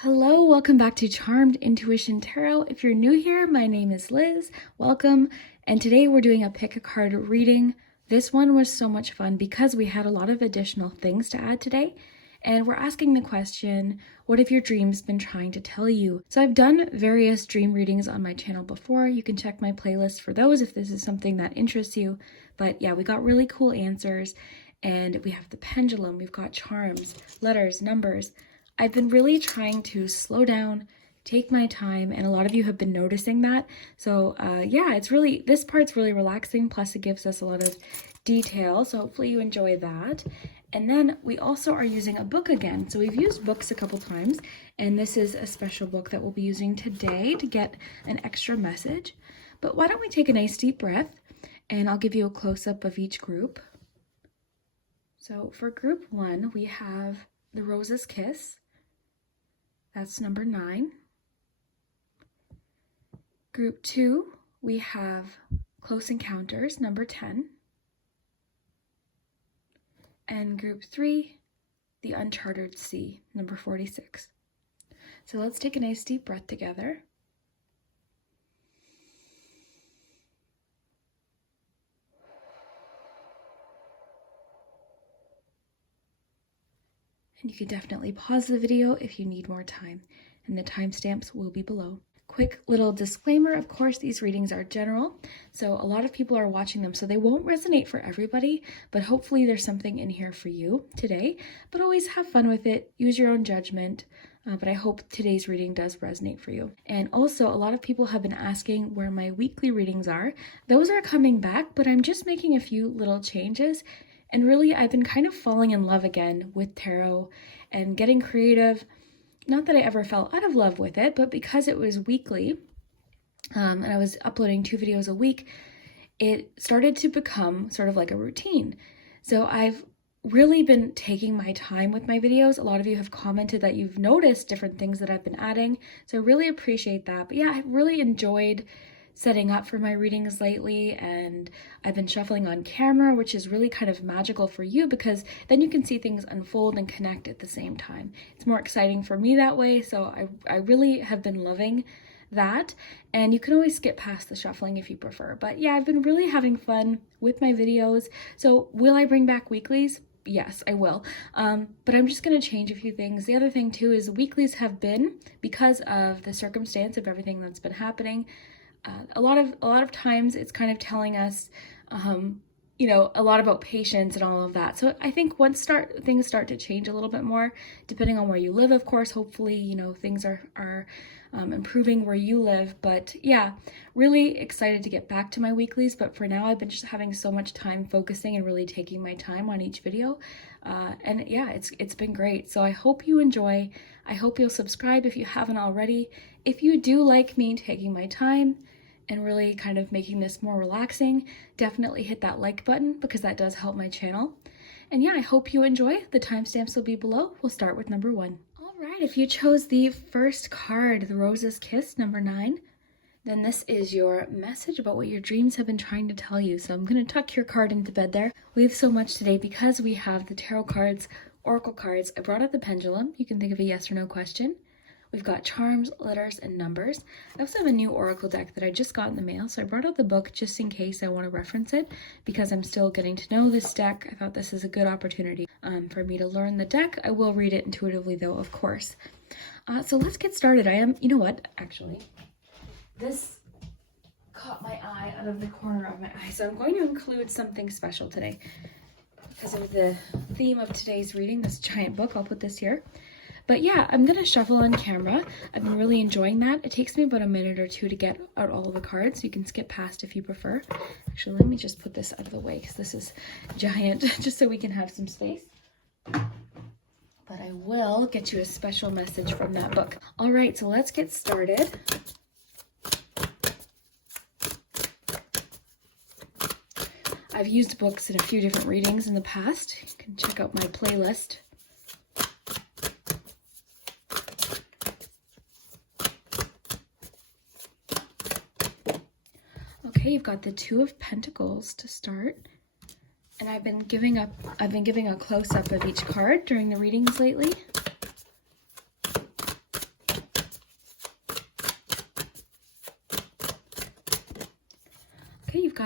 Hello, welcome back to Charmed Intuition Tarot. If you're new here, my name is Liz. Welcome. And today we're doing a pick a card reading. This one was so much fun because we had a lot of additional things to add today. And we're asking the question, what have your dreams been trying to tell you? So I've done various dream readings on my channel before. You can check my playlist for those if this is something that interests you. But yeah, we got really cool answers. And we have the pendulum, we've got charms, letters, numbers. I've been really trying to slow down, take my time, and a lot of you have been noticing that. So yeah, this part's really relaxing, plus it gives us a lot of detail, so hopefully you enjoy that. And then we also are using a book again. So we've used books a couple times, and this is a special book that we'll be using today to get an extra message. But why don't we take a nice deep breath, and I'll give you a close-up of each group. So for group 1, we have the Rose's Kiss. That's number 9. Group 2, we have Close Encounters, number 10. And group 3, The Uncharted Sea, number 46. So let's take a nice deep breath together. And you can definitely pause the video if you need more time, and the timestamps will be below. Quick little disclaimer, of course, these readings are general, so a lot of people are watching them, so they won't resonate for everybody, but hopefully there's something in here for you today. But always have fun with it, use your own judgment, but I hope today's reading does resonate for you. And also, a lot of people have been asking where my weekly readings are. Those are coming back, but I'm just making a few little changes. And really, I've been kind of falling in love again with tarot and getting creative. Not that I ever fell out of love with it, but because it was weekly, and I was uploading 2 videos a week, it started to become sort of like a routine. So I've really been taking my time with my videos. A lot of you have commented that you've noticed different things that I've been adding, so I really appreciate that. But yeah, I've really enjoyed setting up for my readings lately, and I've been shuffling on camera, which is really kind of magical for you because then you can see things unfold and connect at the same time. It's more exciting for me that way, so I really have been loving that. And you can always skip past the shuffling if you prefer. But yeah, I've been really having fun with my videos. So will I bring back weeklies? Yes, I will. But I'm just going to change a few things. The other thing too is weeklies have been, because of the circumstance of everything that's been happening, a lot of times it's kind of telling us, a lot about patience and all of that. So I think once things start to change a little bit more, depending on where you live, of course, hopefully, things are improving where you live. But yeah, really excited to get back to my weeklies. But for now, I've been just having so much time focusing and really taking my time on each video. And yeah, it's been great. So I hope you enjoy. I hope you'll subscribe if you haven't already. If you do like me taking my time and really kind of making this more relaxing, definitely hit that like button because that does help my channel. And yeah, I hope you enjoy. The timestamps will be below. We'll start with number 1. All right, if you chose the first card, the Rose's Kiss, number 9, then this is your message about what your dreams have been trying to tell you. So I'm going to tuck your card into bed there. We have so much today because we have the tarot cards, oracle cards. I brought up the pendulum. You can think of a yes or no question. We've got charms, letters, and numbers. I also have a new oracle deck that I just got in the mail, so I brought out the book just in case I want to reference it because I'm still getting to know this deck. I thought this is a good opportunity for me to learn the deck. I will read it intuitively though, of course. So let's get started. Actually, this caught my eye out of the corner of my eye, so I'm going to include something special today. Because of the theme of today's reading, this giant book, I'll put this here. But yeah, I'm going to shuffle on camera. I've been really enjoying that. It takes me about a minute or 2 to get out all of the cards. You can skip past if you prefer. Actually, let me just put this out of the way because this is giant, just so we can have some space. But I will get you a special message from that book. All right, so let's get started. I've used books in a few different readings in the past. You can check out my playlist. Okay, you've got the 2 of Pentacles to start. And I've been giving a close-up of each card during the readings lately.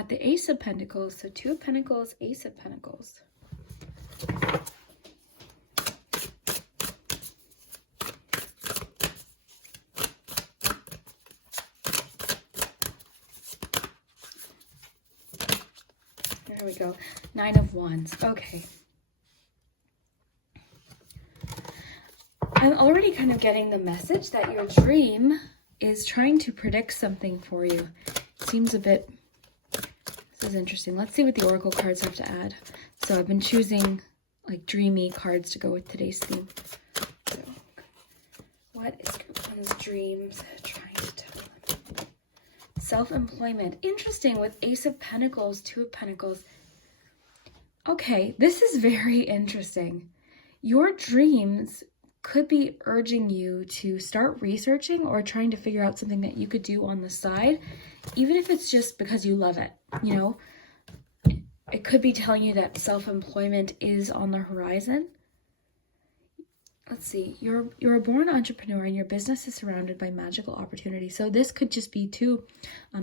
got the Ace of Pentacles. So 2 of Pentacles, Ace of Pentacles. There we go. 9 of Wands. Okay. I'm already kind of getting the message that your dream is trying to predict something for you. It seems a bit... This is interesting. Let's see what the Oracle cards have to add. So I've been choosing like dreamy cards to go with today's theme. So, what is Group 1's dreams trying to tell them? Self-employment. Interesting, with Ace of Pentacles, 2 of Pentacles. Okay, this is very interesting. Your dreams could be urging you to start researching or trying to figure out something that you could do on the side, even if it's just because you love it, you know? It could be telling you that self-employment is on the horizon. Let's see, you're a born entrepreneur and your business is surrounded by magical opportunities. So this could just be too,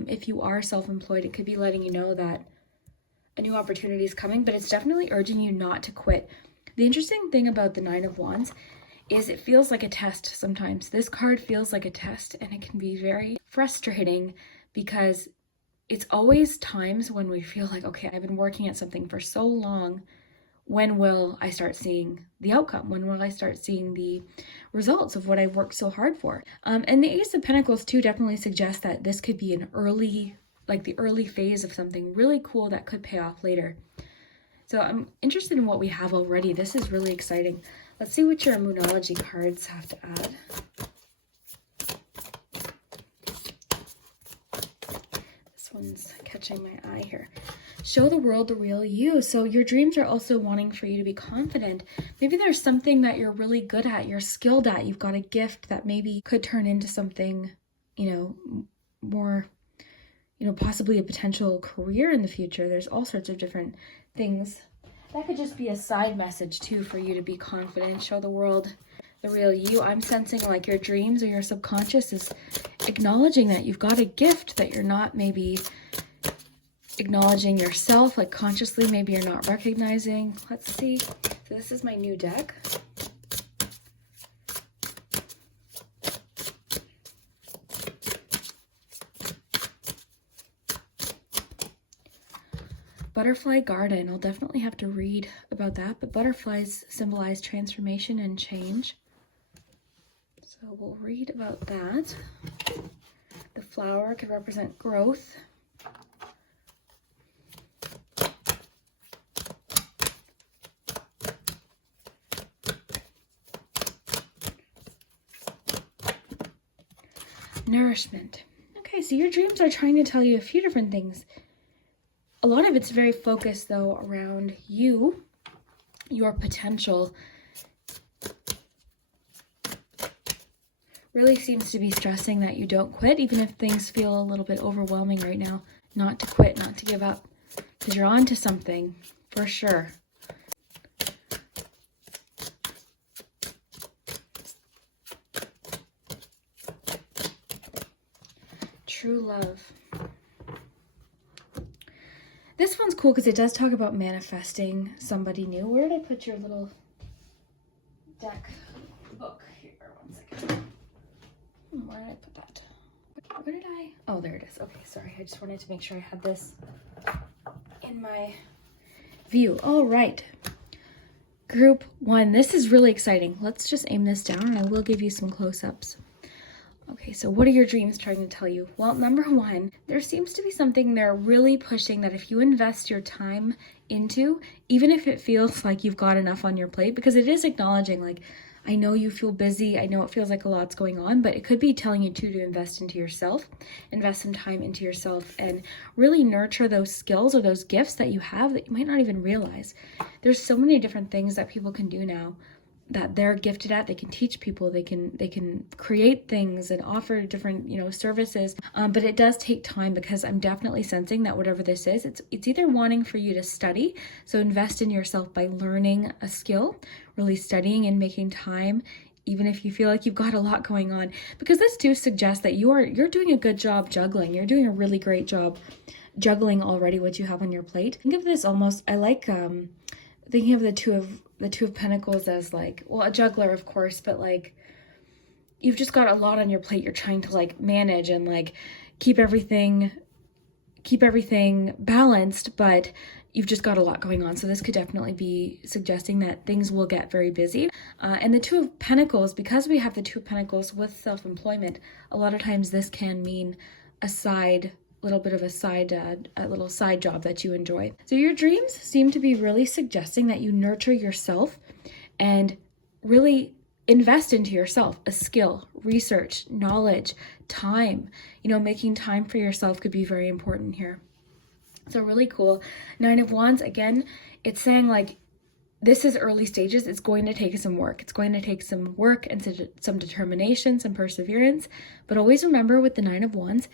if you are self-employed, it could be letting you know that a new opportunity is coming, but it's definitely urging you not to quit. The interesting thing about the 9 of Wands is it feels like a test sometimes. This card feels like a test, and it can be very frustrating because it's always times when we feel like, okay, I've been working at something for so long. When will I start seeing the outcome? When will I start seeing the results of what I've worked so hard for? And the Ace of Pentacles too definitely suggests that this could be an early, like the early phase of something really cool that could pay off later. So I'm interested in what we have already. This is really exciting. Let's see what your Moonology cards have to add. This one's catching my eye here. Show the world the real you. So your dreams are also wanting for you to be confident. Maybe there's something that you're really good at, you're skilled at, you've got a gift that maybe could turn into something, you know, more, you know, possibly a potential career in the future. There's all sorts of different things. That could just be a side message too for you to be confident, show the world the real you. I'm sensing like your dreams or your subconscious is acknowledging that you've got a gift that you're not maybe acknowledging yourself, like consciously, maybe you're not recognizing. Let's see. So this is my new deck. Butterfly Garden. I'll definitely have to read about that, but butterflies symbolize transformation and change. So we'll read about that. The flower could represent growth. Nourishment. Okay, so your dreams are trying to tell you a few different things. A lot of it's very focused, though, around you, your potential. Really seems to be stressing that you don't quit, even if things feel a little bit overwhelming right now. Not to quit, not to give up, because you're on to something, for sure. True love. This one's cool because it does talk about manifesting somebody new. Where did I put your little deck book? Here, 1 second. Where did I put that? Where did I? Oh, there it is. Okay, sorry. I just wanted to make sure I had this in my view. All right. Group 1. This is really exciting. Let's just aim this down and I will give you some close-ups. Okay, so what are your dreams trying to tell you? Well, number 1, there seems to be something they're really pushing that if you invest your time into, even if it feels like you've got enough on your plate, because it is acknowledging, like, I know you feel busy, I know it feels like a lot's going on, but it could be telling you too to invest into yourself, invest some time into yourself, and really nurture those skills or those gifts that you have that you might not even realize. There's so many different things that people can do now that they're gifted at. They can teach people, they can create things and offer different, you know, services. But it does take time, because I'm definitely sensing that whatever this is, it's either wanting for you to study, so invest in yourself by learning a skill, really studying and making time, even if you feel like you've got a lot going on, because this too suggests that you're doing a good job juggling. You're doing a really great job juggling already what you have on your plate. Think of this almost, I like thinking of the two of Pentacles as like, well, a juggler, of course, but like you've just got a lot on your plate. You're trying to like manage and like keep everything balanced, but you've just got a lot going on. So this could definitely be suggesting that things will get very busy. And the Two of Pentacles, because we have the Two of Pentacles with self-employment, a lot of times this can mean a little side job that you enjoy. So your dreams seem to be really suggesting that you nurture yourself and really invest into yourself, a skill, research, knowledge, time. Making time for yourself could be very important here. So really cool. Nine of Wands, again, it's saying like, this is early stages. It's going to take some work. It's going to take some work and some determination, some perseverance. But always remember with the Nine of Wands,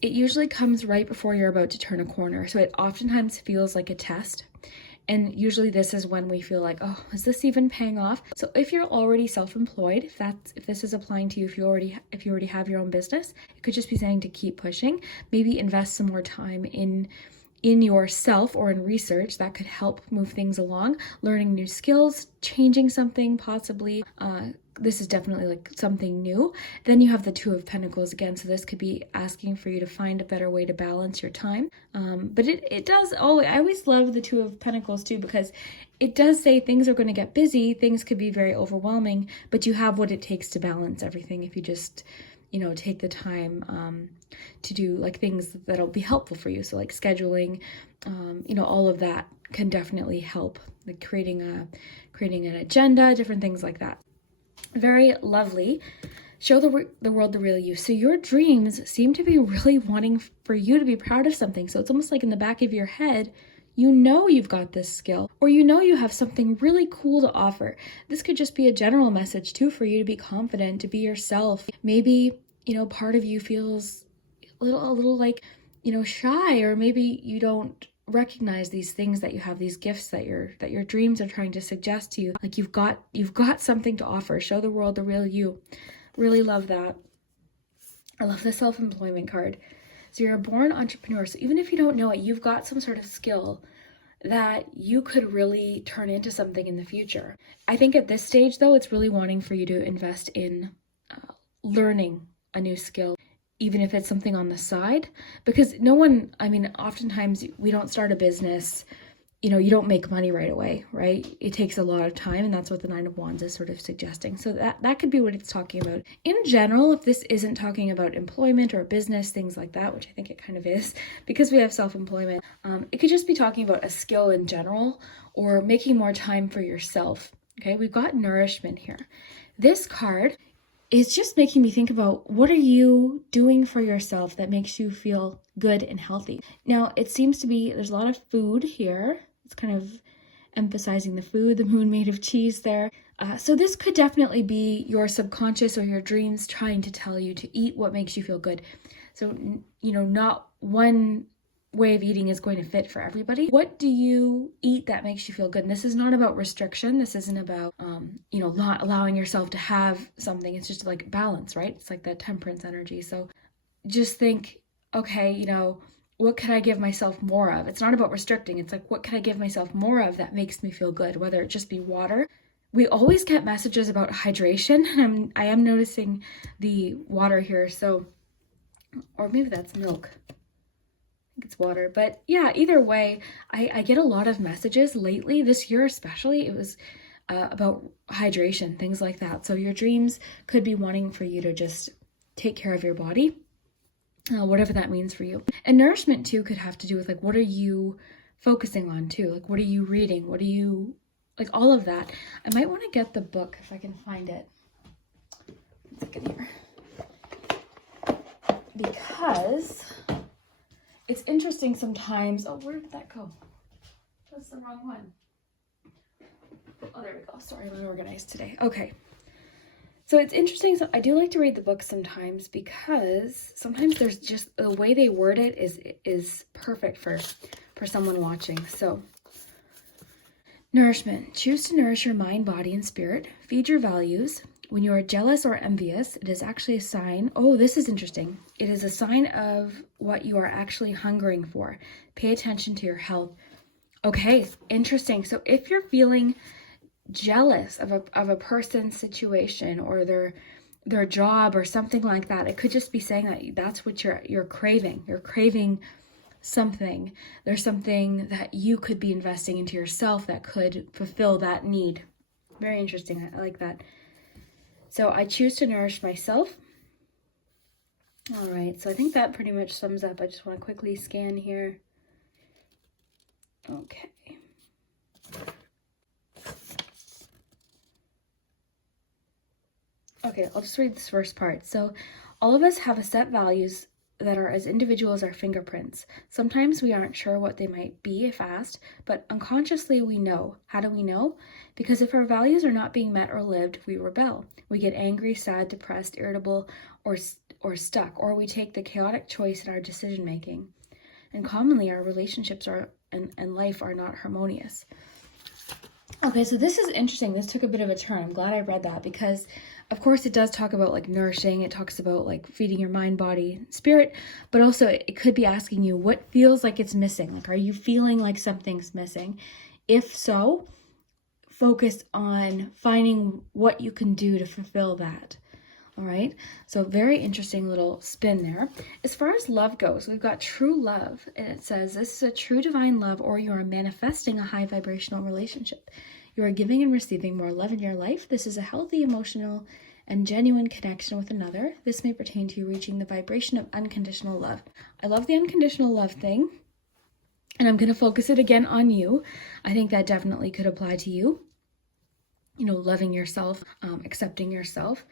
it usually comes right before you're about to turn a corner. So it oftentimes feels like a test. And usually this is when we feel like, oh, is this even paying off? So if you're already self-employed, if this is applying to you, if you already have your own business, it could just be saying to keep pushing. Maybe invest some more time in yourself or in research that could help move things along, learning new skills, changing something possibly. This is definitely like something new. Then you have the Two of Pentacles again. So this could be asking for you to find a better way to balance your time. But it does, I always love the Two of Pentacles too, because it does say things are going to get busy. Things could be very overwhelming, but you have what it takes to balance everything if you just, take the time to do like things that'll be helpful for you. So like scheduling, all of that can definitely help, like creating an agenda, different things like that. Very lovely. Show the world the real you. So your dreams seem to be really wanting for you to be proud of something. So it's almost like in the back of your head, you've got this skill, or you have something really cool to offer. This could just be a general message too for you to be confident, to be yourself. Maybe, part of you feels a little like, shy, or maybe you don't recognize these things that you have, these gifts that your dreams are trying to suggest to you. Like you've got something to offer. Show the world the real you. Really love that. I love the self-employment card. So you're a born entrepreneur. So even if you don't know it, you've got some sort of skill that you could really turn into something in the future. I think at this stage though, it's really wanting for you to invest in learning a new skill, even if it's something on the side, because oftentimes we don't start a business, you don't make money right away, right? It takes a lot of time, and that's what the Nine of Wands is sort of suggesting. So that could be what it's talking about. In general, if this isn't talking about employment or business, things like that, which I think it kind of is, because we have self-employment, it could just be talking about a skill in general, or making more time for yourself. Okay, we've got nourishment here. This card is just making me think about, what are you doing for yourself that makes you feel good and healthy? Now, it seems to be, there's a lot of food here. It's kind of emphasizing the food, the moon made of cheese there. So this could definitely be your subconscious or your dreams trying to tell you to eat what makes you feel good. So, not one way of eating is going to fit for everybody. What do you eat that makes you feel good? And this is not about restriction. This isn't about, not allowing yourself to have something. It's just like balance, right? It's like that temperance energy. So just think, okay, what could I give myself more of? It's not about restricting. It's like, what could I give myself more of that makes me feel good? Whether it just be water. We always get messages about hydration. And I am noticing the water here. So, or maybe that's milk. It's water, but yeah, either way, I get a lot of messages lately, this year especially. It was about hydration, things like that. So your dreams could be wanting for you to just take care of your body, whatever that means for you. And nourishment too could have to do with like, what are you focusing on too? Like, what are you reading? What are you, like all of that. I might want to get the book if I can find it. 1 second here. Because it's interesting sometimes. Oh, where did that go? That's the wrong one. Oh, there we go. Sorry, I'm unorganized today. Okay. So it's interesting. So I do like to read the books sometimes, because sometimes there's just the way they word it is perfect for someone watching. So nourishment. Choose to nourish your mind, body, and spirit. Feed your values. When you are jealous or envious, it is actually a sign. Oh, this is interesting. It is a sign of what you are actually hungering for. Pay attention to your health. Okay, interesting. So if you're feeling jealous of a person's situation or their job or something like that, it could just be saying that that's what you're craving. You're craving something. There's something that you could be investing into yourself that could fulfill that need. Very interesting. I like that. So I choose to nourish myself. All right, so I think that pretty much sums up. I just want to quickly scan here. Okay. Okay, I'll just read this first part. So all of us have a set values that are as individual as our fingerprints. Sometimes we aren't sure what they might be if asked, but unconsciously we know. How do we know? Because if our values are not being met or lived, we rebel. We get angry, sad, depressed, irritable, or stuck, or we take the chaotic choice in our decision making. And commonly our relationships and life are not harmonious. Okay, so this is interesting. This took a bit of a turn. I'm glad I read that because, of course, it does talk about like nourishing. It talks about like feeding your mind, body, spirit, but also it could be asking you what feels like it's missing. Like, are you feeling like something's missing? If so, focus on finding what you can do to fulfill that. All right, so very interesting little spin there. As far as love goes, we've got true love, and it says this is a true divine love, or you are manifesting a high vibrational relationship. You are giving and receiving more love in your life. This is a healthy, emotional, and genuine connection with another. This may pertain to you reaching the vibration of unconditional love. I love the unconditional love thing, and I'm going to focus it again on you. I think that definitely could apply to you. You know, loving yourself, accepting yourself.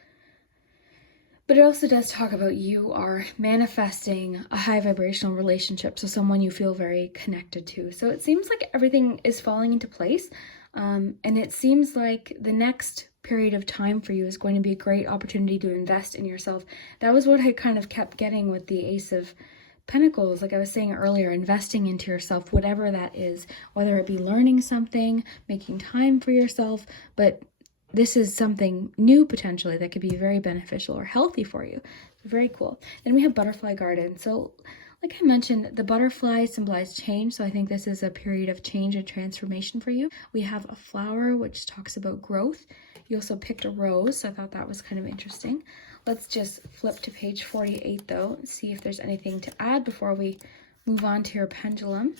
But it also does talk about you are manifesting a high vibrational relationship, so someone you feel very connected to. So it seems like everything is falling into place, and it seems like the next period of time for you is going to be a great opportunity to invest in yourself. That was what I kind of kept getting with the Ace of Pentacles, like I was saying earlier, investing into yourself, whatever that is, whether it be learning something, making time for yourself, but this is something new potentially that could be very beneficial or healthy for you. Very cool. Then we have Butterfly Garden. So like I mentioned, the butterfly symbolizes change. So I think this is a period of change and transformation for you. We have a flower, which talks about growth. You also picked a rose. So I thought that was kind of interesting. Let's just flip to page 48 though, and see if there's anything to add before we move on to your pendulum.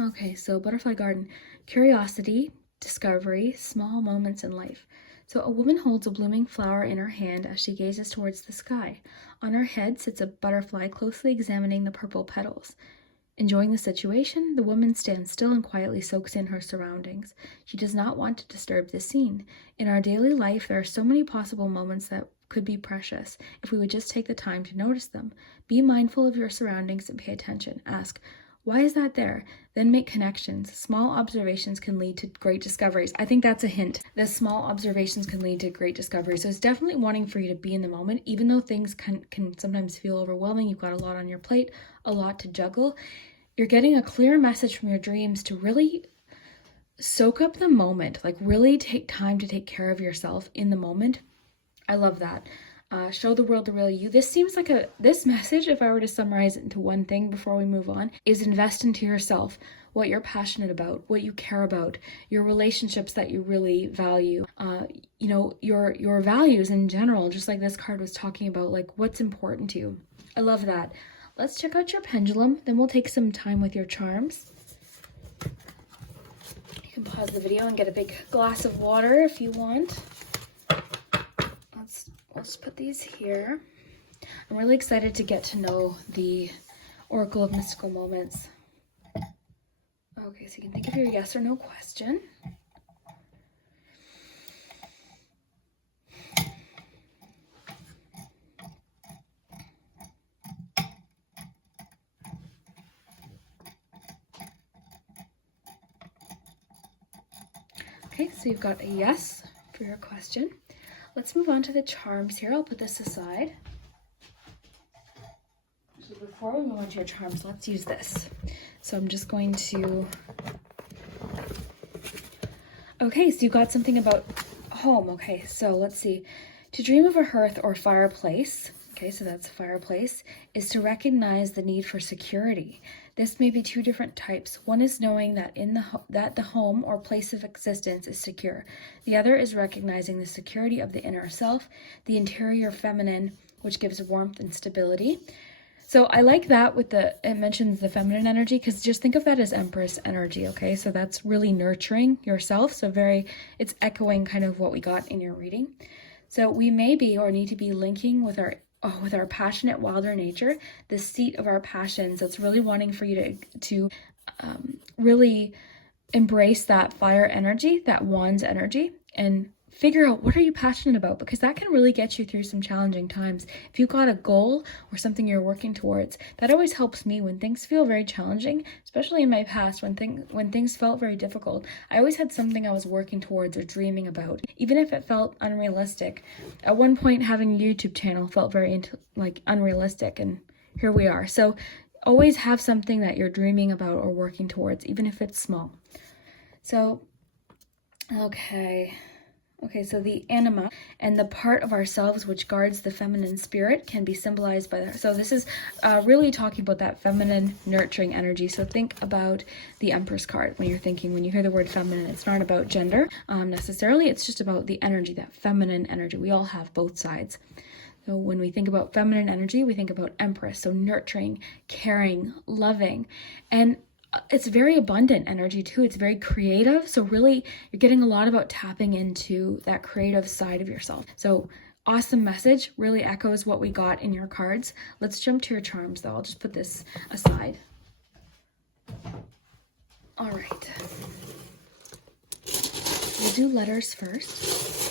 Okay, so Butterfly Garden, curiosity, discovery, small moments in life. So a woman holds a blooming flower in her hand as she gazes towards the sky. On her head sits a butterfly closely examining the purple petals. Enjoying the situation, the woman stands still and quietly soaks in her surroundings. She does not want to disturb the scene. In our daily life, there are so many possible moments that could be precious if we would just take the time to notice them. Be mindful of your surroundings and pay attention. Ask, why is that there? Then make connections. Small observations can lead to great discoveries. I think that's a hint. The small observations can lead to great discoveries. So it's definitely wanting for you to be in the moment, even though things can sometimes feel overwhelming. You've got a lot on your plate, a lot to juggle. You're getting a clear message from your dreams to really soak up the moment, like really take time to take care of yourself in the moment. I love that. Show the world the real you. This seems like this message, if I were to summarize it into one thing before we move on, is invest into yourself, what you're passionate about, what you care about, your relationships that you really value, you know, your values in general, just like this card was talking about, like what's important to you. I love that. Let's check out your pendulum, then we'll take some time with your charms. You can pause the video and get a big glass of water if you want. I'll just put these here. I'm really excited to get to know the Oracle of Mystical Moments. Okay, so you can think of your yes or no question. Okay, so you've got a yes for your question. Let's move on to the charms here. I'll put this aside. So before we move on to your charms, let's use this. So I'm just going to... Okay, so you've got something about home. Okay, so let's see. To dream of a hearth or fireplace, okay, so that's a fireplace, is to recognize the need for security. This may be two different types. One is knowing that that the home or place of existence is secure. The other is recognizing the security of the inner self, the interior feminine, which gives warmth and stability. So I like that with it mentions the feminine energy, because just think of that as Empress energy, okay? So that's really nurturing yourself. So it's echoing kind of what we got in your reading. So we may be or need to be linking with our passionate wilder nature, the seat of our passions. That's really wanting for you to really embrace that fire energy, that Wands energy, and figure out what are you passionate about, because that can really get you through some challenging times. If you've got a goal or something you're working towards, that always helps me when things feel very challenging, especially in my past when things felt very difficult. I always had something I was working towards or dreaming about, even if it felt unrealistic. At one point, having a YouTube channel felt very unrealistic, and here we are. So always have something that you're dreaming about or working towards, even if it's small. So, okay, so the anima and the part of ourselves which guards the feminine spirit can be symbolized by that. So this is really talking about that feminine nurturing energy. So think about the Empress card when you hear the word feminine. It's not about gender necessarily. It's just about the energy, that feminine energy. We all have both sides. So when we think about feminine energy, we think about Empress. So nurturing, caring, loving, and it's very abundant energy too. It's very creative. So really you're getting a lot about tapping into that creative side of yourself. So awesome message, really echoes what we got in your cards. Let's jump to your charms though. I'll just put this aside. All right. We'll do letters first.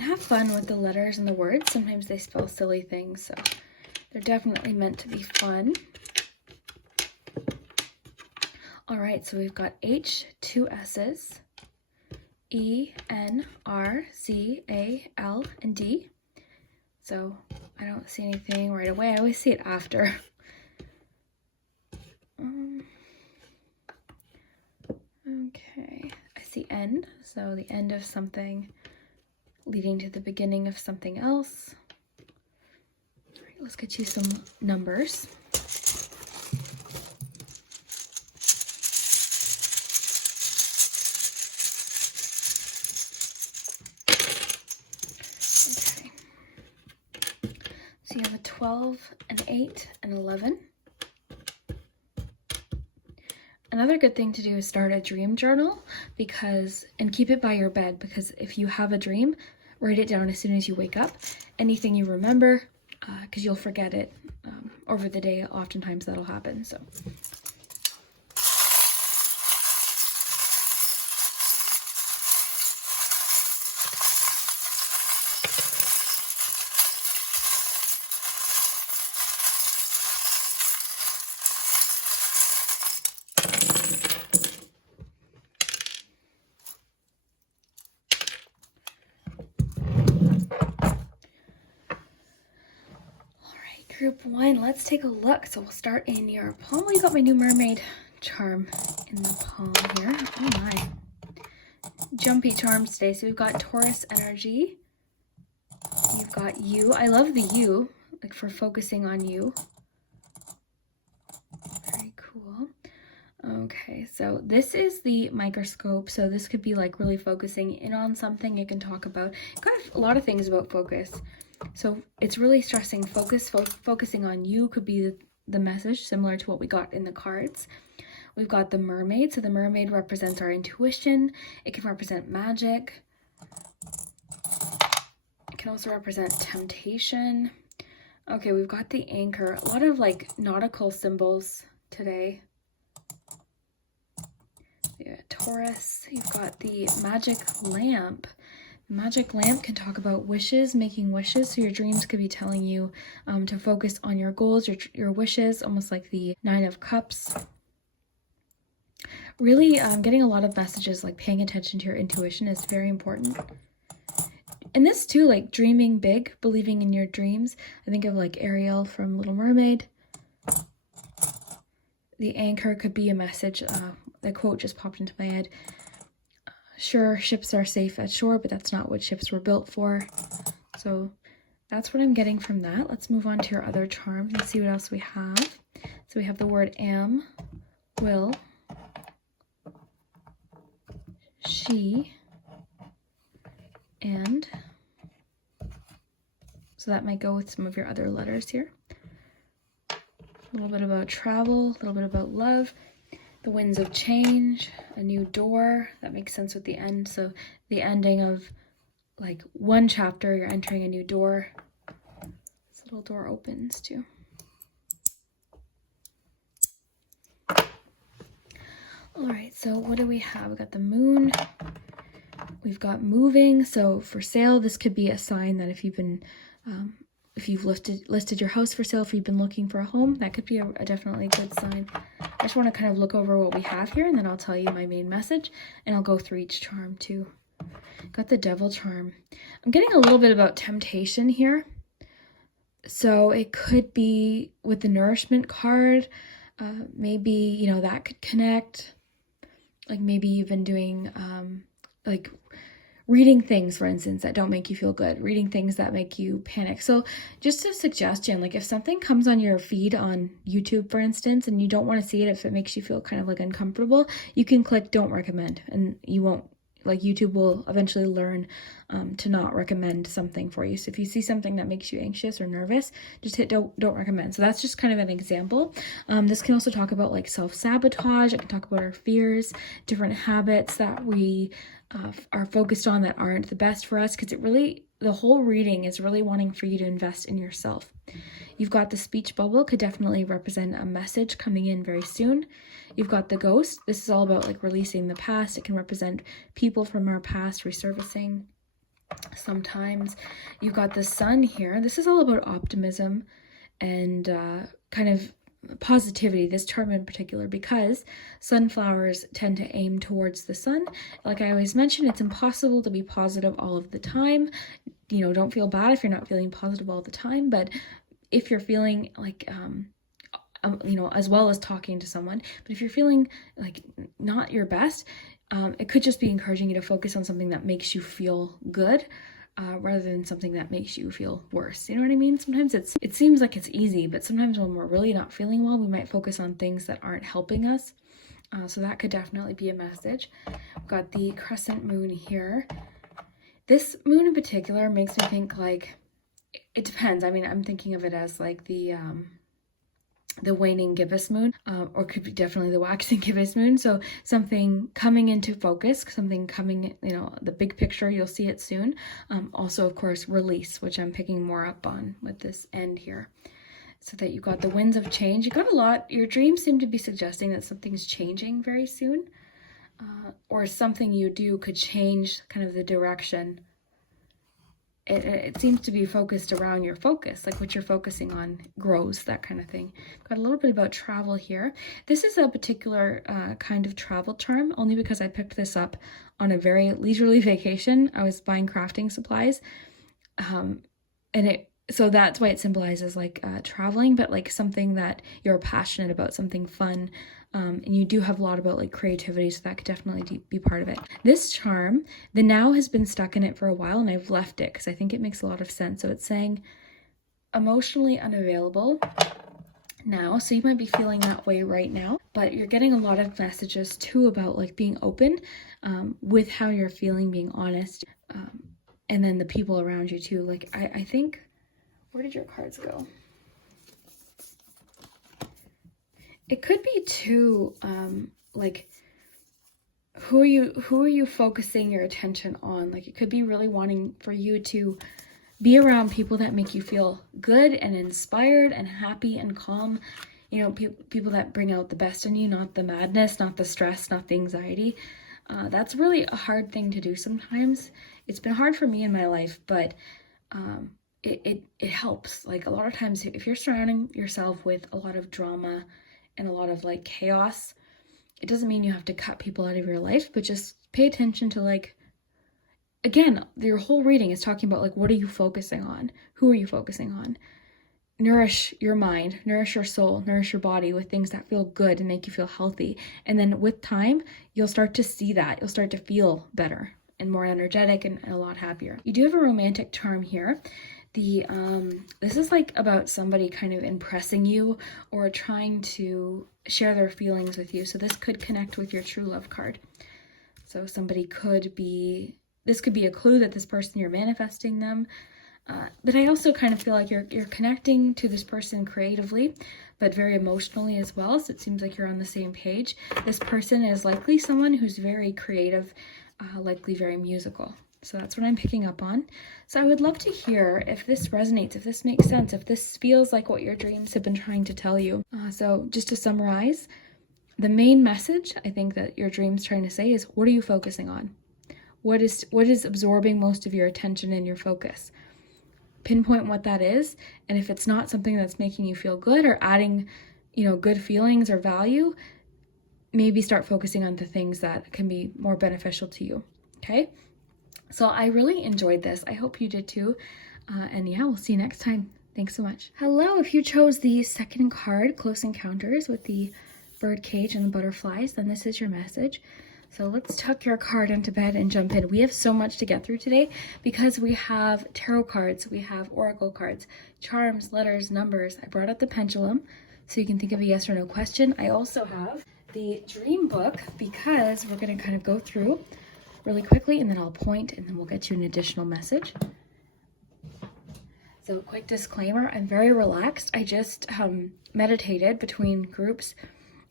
Have fun with the letters and the words. Sometimes they spell silly things, so they're definitely meant to be fun. All right, so we've got H, 2 S's, E, N, R, Z, A, L, and D. So I don't see anything right away. I always see it after. Okay, I see end, so the end of something leading to the beginning of something else. All right, let's get you some numbers. Okay. So you have a 12, an 8, and 11. Another good thing to do is start a dream journal and keep it by your bed, because if you have a dream, write it down as soon as you wake up. Anything you remember, because you'll forget it over the day. Oftentimes that'll happen. So. Group 1, let's take a look. So we'll start in your palm. We got my new mermaid charm in the palm here. Oh my. Jumpy charms today. So we've got Taurus energy. You've got you. I love the you, like for focusing on you. Very cool. Okay, so this is the microscope. So this could be like really focusing in on something. You can talk about a lot of things about focus. So it's really stressing focusing on you could be the message, similar to what we got in the cards. We've got the mermaid. So the mermaid represents our intuition. It can represent magic. It can also represent temptation. Okay, we've got the anchor. A lot of like nautical symbols today. Yeah, Taurus. You've got the magic lamp. Magic lamp can talk about wishes, making wishes. So your dreams could be telling you to focus on your goals, your wishes, almost like the 9 of Cups. Really getting a lot of messages like paying attention to your intuition is very important. And this too, like dreaming big, believing in your dreams. I think of like Ariel from Little Mermaid. The anchor could be a message. The quote just popped into my head. Sure, ships are safe at shore, but that's not what ships were built for. So that's what I'm getting from that. Let's move on to our other charms and see what else we have. So we have the word am, will, she, and. So that might go with some of your other letters here. A little bit about travel, a little bit about love, the winds of change, a new door. That makes sense with the end. So the ending of like one chapter, you're entering a new door. This little door opens too. All right, so what do we have? We got the moon. We've got moving. So for sale, this could be a sign that if you've been if you've listed your house for sale, if you've been looking for a home, that could be a definitely good sign. I just want to kind of look over what we have here, and then I'll tell you my main message, and I'll go through each charm too. Got the devil charm. I'm getting a little bit about temptation here. So it could be with the nourishment card. Maybe, you know, that could connect. Like maybe you've been doing like reading things, for instance, that don't make you feel good, reading things that make you panic. So just a suggestion, like if something comes on your feed on YouTube, for instance, and you don't want to see it, if it makes you feel kind of like uncomfortable, you can click don't recommend, and you won't, like YouTube will eventually learn to not recommend something for you. So if you see something that makes you anxious or nervous, just hit don't recommend. So that's just kind of an example. This can also talk about like self-sabotage. It can talk about our fears, different habits that we are focused on that aren't the best for us, because it really, the whole reading is really wanting for you to invest in yourself. You've got the speech bubble, could definitely represent a message coming in very soon. You've got the ghost. This is all about like releasing the past. It can represent people from our past resurfacing sometimes. You've got the sun here. This is all about optimism and kind of positivity, this charm in particular, because sunflowers tend to aim towards the sun. Like I always mention, it's impossible to be positive all of the time. You know, don't feel bad if you're not feeling positive all the time, but if you're feeling like you know, as well as talking to someone, but if you're feeling like not your best, it could just be encouraging you to focus on something that makes you feel good, rather than something that makes you feel worse. You know what I mean? Sometimes it seems like it's easy, but sometimes when we're really not feeling well, we might focus on things that aren't helping us. So that could definitely be a message. We've got the crescent moon here. This moon in particular makes me think like, it depends. I mean, I'm thinking of it as like the waning gibbous moon, or could be definitely the waxing gibbous moon. So something coming into focus, something coming, you know, the big picture, you'll see it soon. Also, of course, release, which I'm picking more up on with this end here. So that you've got the winds of change. You got a lot, your dreams seem to be suggesting that something's changing very soon, or something you do could change kind of the direction. It seems to be focused around your focus, like what you're focusing on grows, that kind of thing. Got a little bit about travel here. This is a particular kind of travel charm, only because I picked this up on a very leisurely vacation. I was buying crafting supplies, so that's why it symbolizes like traveling, but like something that you're passionate about, something fun. And you do have a lot about like creativity, so that could definitely be part of it. This charm, the now has been stuck in it for a while, and I've left it because I think it makes a lot of sense. So it's saying emotionally unavailable now. So you might be feeling that way right now, but you're getting a lot of messages too about like being open with how you're feeling, being honest, and then the people around you too. Like I think, where did your cards go? It could be too, like, who are you focusing your attention on? Like, it could be really wanting for you to be around people that make you feel good and inspired and happy and calm. You know, people that bring out the best in you, not the madness, not the stress, not the anxiety. That's really a hard thing to do sometimes. It's been hard for me in my life, but it helps. Like, a lot of times, if you're surrounding yourself with a lot of drama and a lot of like chaos, It doesn't mean you have to cut people out of your life, but just pay attention to, like, again, your whole reading is talking about, like, what are you focusing on? Who are you focusing on? Nourish your mind, nourish your soul, nourish your body with things that feel good and make you feel healthy. And then with time, you'll start to see that. You'll start to feel better and more energetic and a lot happier. You do have a romantic charm here. This is like about somebody kind of impressing you or trying to share their feelings with you. So this could connect with your true love card. So this could be a clue that this person, you're manifesting them. But I also kind of feel like you're connecting to this person creatively, but very emotionally as well. So it seems like you're on the same page. This person is likely someone who's very creative, likely very musical. So that's what I'm picking up on. So I would love to hear if this resonates, if this makes sense, if this feels like what your dreams have been trying to tell you. So just to summarize, the main message I think that your dream's trying to say is, what are you focusing on? What is absorbing most of your attention and your focus? Pinpoint what that is, and if it's not something that's making you feel good or adding, good feelings or value, maybe start focusing on the things that can be more beneficial to you. Okay? So I really enjoyed this. I hope you did too. And yeah, we'll see you next time. Thanks so much. Hello, if you chose the second card, Close Encounters, with the bird cage and the butterflies, then this is your message. So let's tuck your card into bed and jump in. We have so much to get through today because we have tarot cards, we have oracle cards, charms, letters, numbers. I brought out the pendulum so you can think of a yes or no question. I also have the dream book because we're going to kind of go through really quickly and then I'll point and then we'll get you an additional message. So quick disclaimer, I'm very relaxed. I just meditated between groups.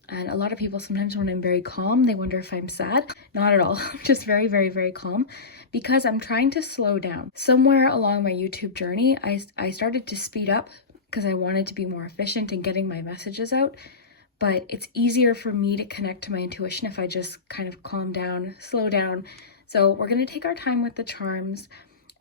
And a lot of people sometimes when I'm very calm, they wonder if I'm sad. Not at all. I'm just very, very, very calm because I'm trying to slow down. Somewhere along my YouTube journey, I started to speed up because I wanted to be more efficient in getting my messages out. But it's easier for me to connect to my intuition if I just kind of calm down, slow down. So we're going to take our time with the charms.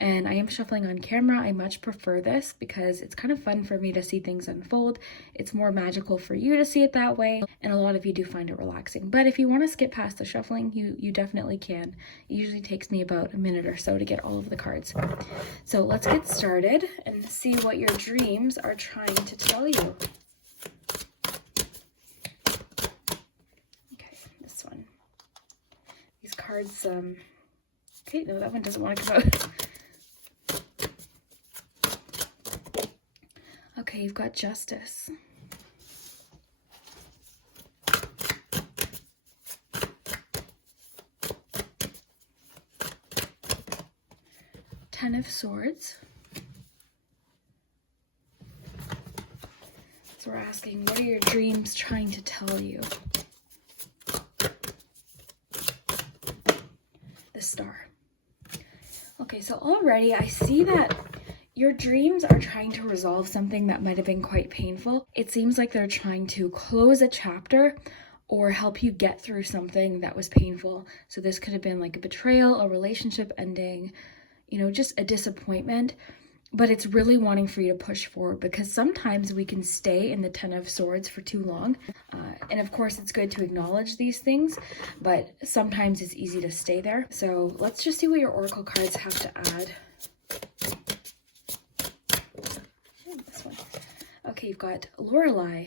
And I am shuffling on camera. I much prefer this because it's kind of fun for me to see things unfold. It's more magical for you to see it that way. And a lot of you do find it relaxing. But if you want to skip past the shuffling, you definitely can. It usually takes me about a minute or so to get all of the cards. So let's get started and see what your dreams are trying to tell you. Okay, this one. These cards, okay, no, that one doesn't want to come out. Okay, you've got Justice. Ten of Swords. So we're asking, what are your dreams trying to tell you? The Star. Okay, so already I see that your dreams are trying to resolve something that might have been quite painful. It seems like they're trying to close a chapter or help you get through something that was painful. So this could have been like a betrayal, a relationship ending, just a disappointment. But it's really wanting for you to push forward because sometimes we can stay in the Ten of Swords for too long. And of course, it's good to acknowledge these things, but sometimes it's easy to stay there. So let's just see what your oracle cards have to add. Okay, you've got Lorelei.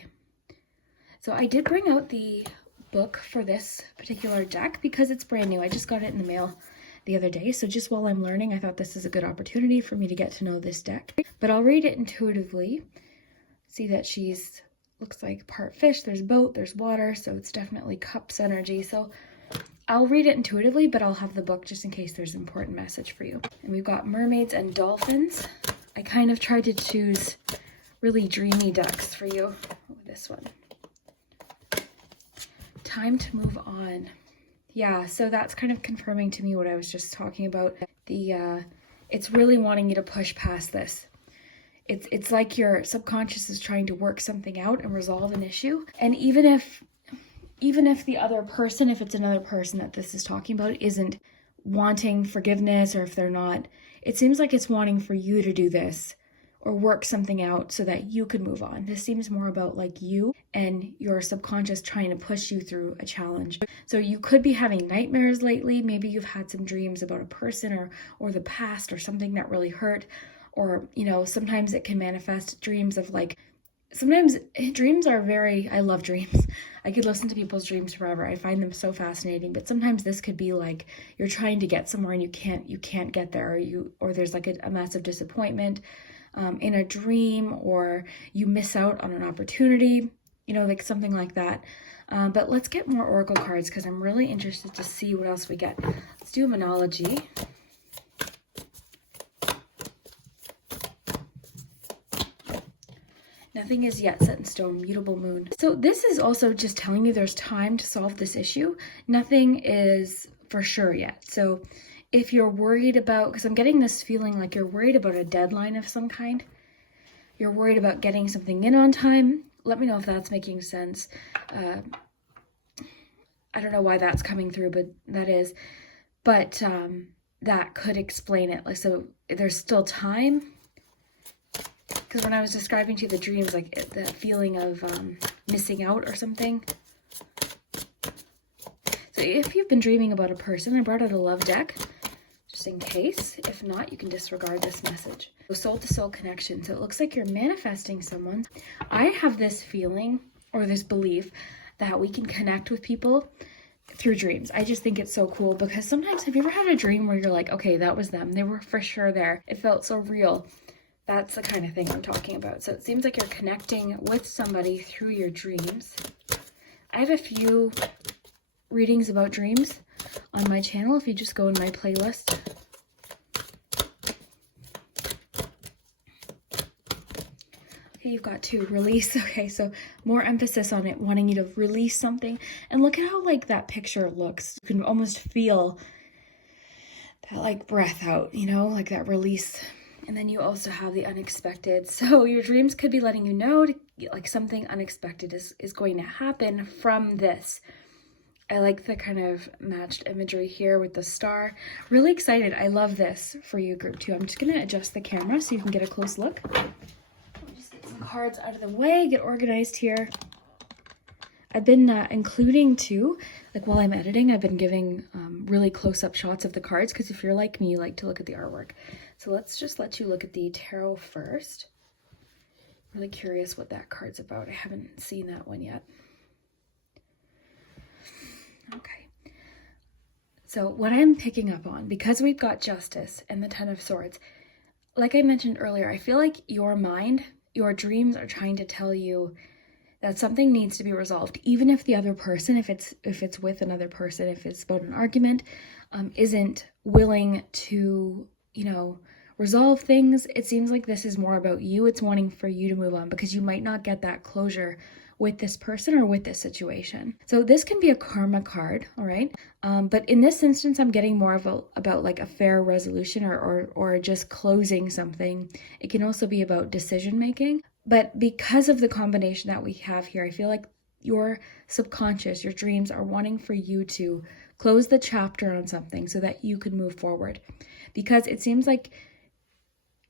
So I did bring out the book for this particular deck because it's brand new. I just got it in the mail the other day. So just while I'm learning, I thought this is a good opportunity for me to get to know this deck. But I'll read it intuitively. See that she's, looks like part fish, there's boat, there's water. So it's definitely cups energy. So I'll read it intuitively, but I'll have the book just in case there's an important message for you. And we've got Mermaids and Dolphins. I kind of tried to choose really dreamy decks for you. Oh, this one. Time to move on. Yeah, so that's kind of confirming to me what I was just talking about. It's really wanting you to push past this. It's like your subconscious is trying to work something out and resolve an issue. And even if the other person, if it's another person that this is talking about, isn't wanting forgiveness, or if they're not, it seems like it's wanting for you to do this, or work something out so that you could move on. This seems more about like you and your subconscious trying to push you through a challenge. So you could be having nightmares lately. Maybe you've had some dreams about a person or the past or something that really hurt. Or, you know, sometimes it can manifest dreams of like, sometimes dreams are very, I love dreams. I could listen to people's dreams forever. I find them so fascinating. But sometimes this could be like you're trying to get somewhere and you can't get there, or there's like a massive disappointment in a dream, or you miss out on an opportunity, you know, like something like that. But let's get more oracle cards because I'm really interested to see what else we get. Let's do a Moonology. Nothing is yet set in stone, mutable moon. So this is also just telling you there's time to solve this issue. Nothing is for sure yet. So if you're worried about, because I'm getting this feeling like you're worried about a deadline of some kind, you're worried about getting something in on time. Let me know if that's making sense. I don't know why that's coming through, but that is. But that could explain it. Like, so there's still time. Because when I was describing to you the dreams, like the feeling of missing out or something. So if you've been dreaming about a person, I brought out a love deck, just in case. If not, you can disregard this message. Soul-to-soul connection. So it looks like you're manifesting someone. I have this feeling or this belief that we can connect with people through dreams. I just think it's so cool because sometimes, have you ever had a dream where you're like, okay, that was them. They were for sure there. It felt so real. That's the kind of thing I'm talking about. So it seems like you're connecting with somebody through your dreams. I have a few readings about dreams on my channel if you just go in my playlist. Okay, you've got to release. Okay, so more emphasis on it, wanting you to release something. And look at how like that picture looks. You can almost feel that like breath out, you know, like that release. And then you also have the unexpected. So your dreams could be letting you know like something unexpected is going to happen from this. I like the kind of matched imagery here with the star. Really excited. I love this for you, group 2. I'm just going to adjust the camera so you can get a close look. I'll just get some cards out of the way, get organized here. I've been including too, like while I'm editing, I've been giving really close-up shots of the cards because if you're like me, you like to look at the artwork. So let's just let you look at the tarot first. Really curious what that card's about. I haven't seen that one yet. Okay. So what I'm picking up on, because we've got Justice and the Ten of Swords, like I mentioned earlier, I feel like your mind, your dreams are trying to tell you that something needs to be resolved, even if the other person, if it's with another person, if it's about an argument, isn't willing to, you know, resolve things. It seems like this is more about you. It's wanting for you to move on because you might not get that closure with this person or with this situation. So this can be a karma card, all right? But in this instance, I'm getting more of about like a fair resolution or just closing something. It can also be about decision making. But because of the combination that we have here, I feel like your subconscious, your dreams are wanting for you to close the chapter on something so that you could move forward. Because it seems like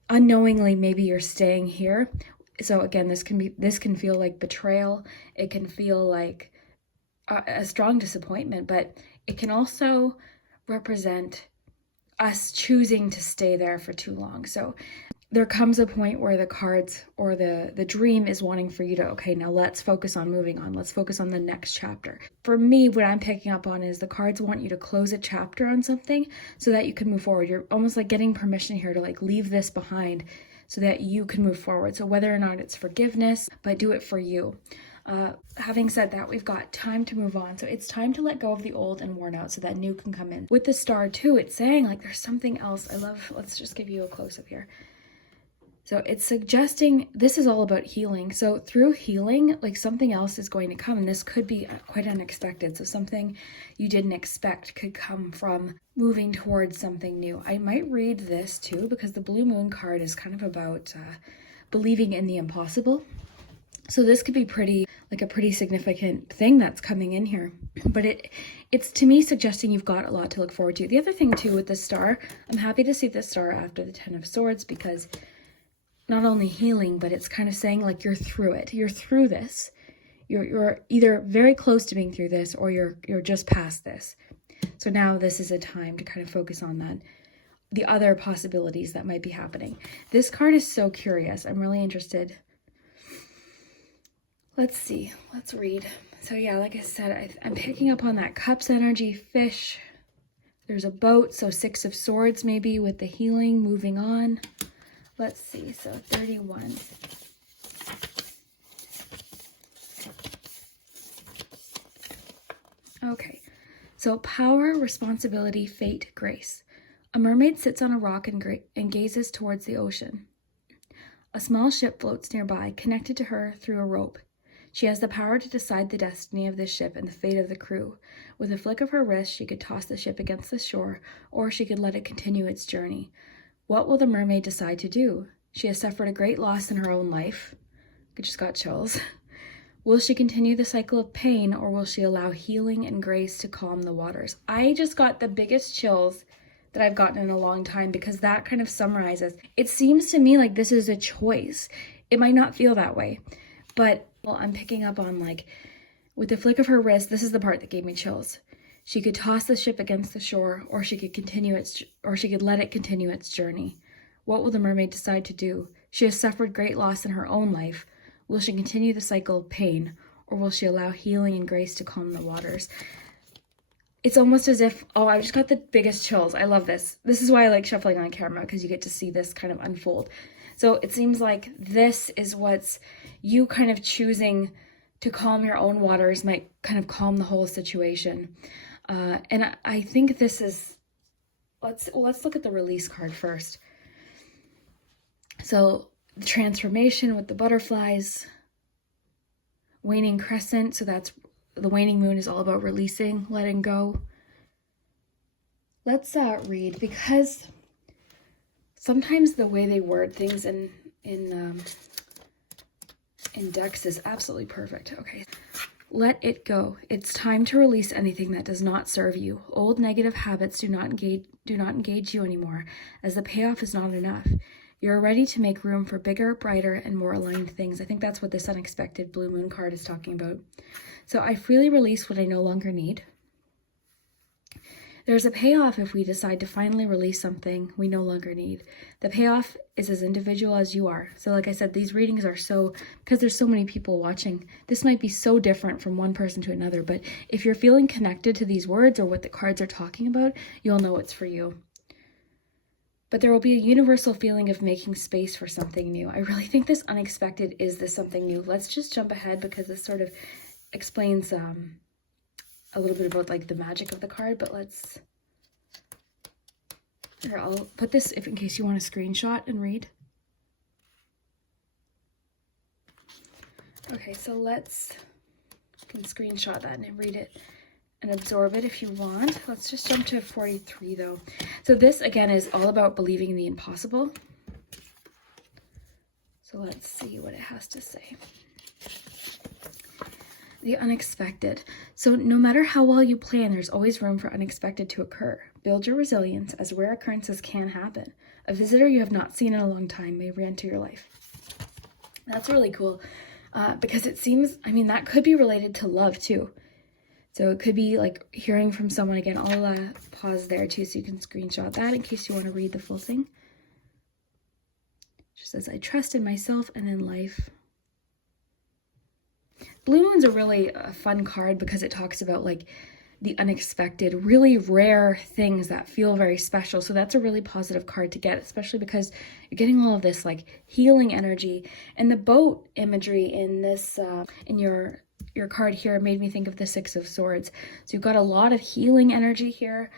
unknowingly maybe you're staying here. So again, this can feel like betrayal. It can feel like a strong disappointment, but it can also represent us choosing to stay there for too long. So there comes a point where the cards or the dream is wanting for you to, okay, now let's focus on moving on. Let's focus on the next chapter. For me, what I'm picking up on is the cards want you to close a chapter on something so that you can move forward. You're almost like getting permission here to like leave this behind so that you can move forward. So whether or not it's forgiveness, but do it for you. Having said that, we've got time to move on. So it's time to let go of the old and worn out so that new can come in. With the star too, it's saying like there's something else. Let's just give you a close-up here. So it's suggesting this is all about healing. So through healing, like something else is going to come, and this could be quite unexpected. So something you didn't expect could come from moving towards something new. I might read this too, because the blue moon card is kind of about believing in the impossible. So this could be a pretty significant thing that's coming in here. But it's to me suggesting you've got a lot to look forward to. The other thing too with the star, I'm happy to see the star after the Ten of Swords because not only healing, but it's kind of saying like you're through it. You're through this. You're either very close to being through this, or you're just past this. So now this is a time to kind of focus on that, the other possibilities that might be happening. This card is so curious. I'm really interested. Let's see. Let's read. So yeah, like I said, I'm picking up on that Cups energy, fish. There's a boat, so 6 of Swords maybe with the healing, moving on. Let's see. So 31. Okay, so power, responsibility, fate, grace. A mermaid sits on a rock and gazes towards the ocean. A small ship floats nearby, connected to her through a rope. She has the power to decide the destiny of the ship and the fate of the crew. With a flick of her wrist, she could toss the ship against the shore, or she could let it continue its journey. What will the mermaid decide to do? She has suffered a great loss in her own life. I just got chills. Will she continue the cycle of pain, or will she allow healing and grace to calm the waters? I just got the biggest chills that I've gotten in a long time, because that kind of summarizes. It seems to me like this is a choice. It might not feel that way, but well, I'm picking up on, like, with the flick of her wrist, this is the part that gave me chills. She could toss the ship against the shore, or she could let it continue its journey. What will the mermaid decide to do? She has suffered great loss in her own life. Will she continue the cycle of pain, or will she allow healing and grace to calm the waters? It's almost as if, oh, I just got the biggest chills. I love this. This is why I like shuffling on camera, because you get to see this kind of unfold. So it seems like this is what's you kind of choosing to calm your own waters might kind of calm the whole situation. And I think this is, let's look at the release card first. So the transformation with the butterflies, waning crescent. So that's the waning moon is all about releasing, letting go. Let's read, because sometimes the way they word things in decks is absolutely perfect. Okay. Let it go. It's time to release anything that does not serve you. Old negative habits do not engage you anymore, as the payoff is not enough. You're ready to make room for bigger, brighter, and more aligned things. I think that's what this unexpected blue moon card is talking about. So I freely release what I no longer need. There's a payoff if we decide to finally release something we no longer need. The payoff is as individual as you are. So like I said, these readings are so, because there's so many people watching, this might be so different from one person to another. But if you're feeling connected to these words or what the cards are talking about, you'll know it's for you. But there will be a universal feeling of making space for something new. I really think this unexpected is this something new. Let's just jump ahead, because this sort of explains a little bit about like the magic of the card, but let's, here, I'll put this in case you want to screenshot and read. Okay, so you can screenshot that and read it and absorb it if you want. Let's just jump to 43 though. So this again is all about believing in the impossible. So let's see what it has to say. The unexpected. So no matter how well you plan, there's always room for unexpected to occur. Build your resilience, as rare occurrences can happen. A visitor you have not seen in a long time may re-enter your life. That's really cool, because it seems, I mean, that could be related to love too. So it could be like hearing from someone again. I'll pause there too, so you can screenshot that in case you want to read the full thing. It just says, I trust in myself and in life. Blue Moon's a really fun card because it talks about like the unexpected, really rare things that feel very special. So that's a really positive card to get, especially because you're getting all of this like healing energy. And the boat imagery in this, in your card here made me think of the 6 of Swords. So you've got a lot of healing energy here.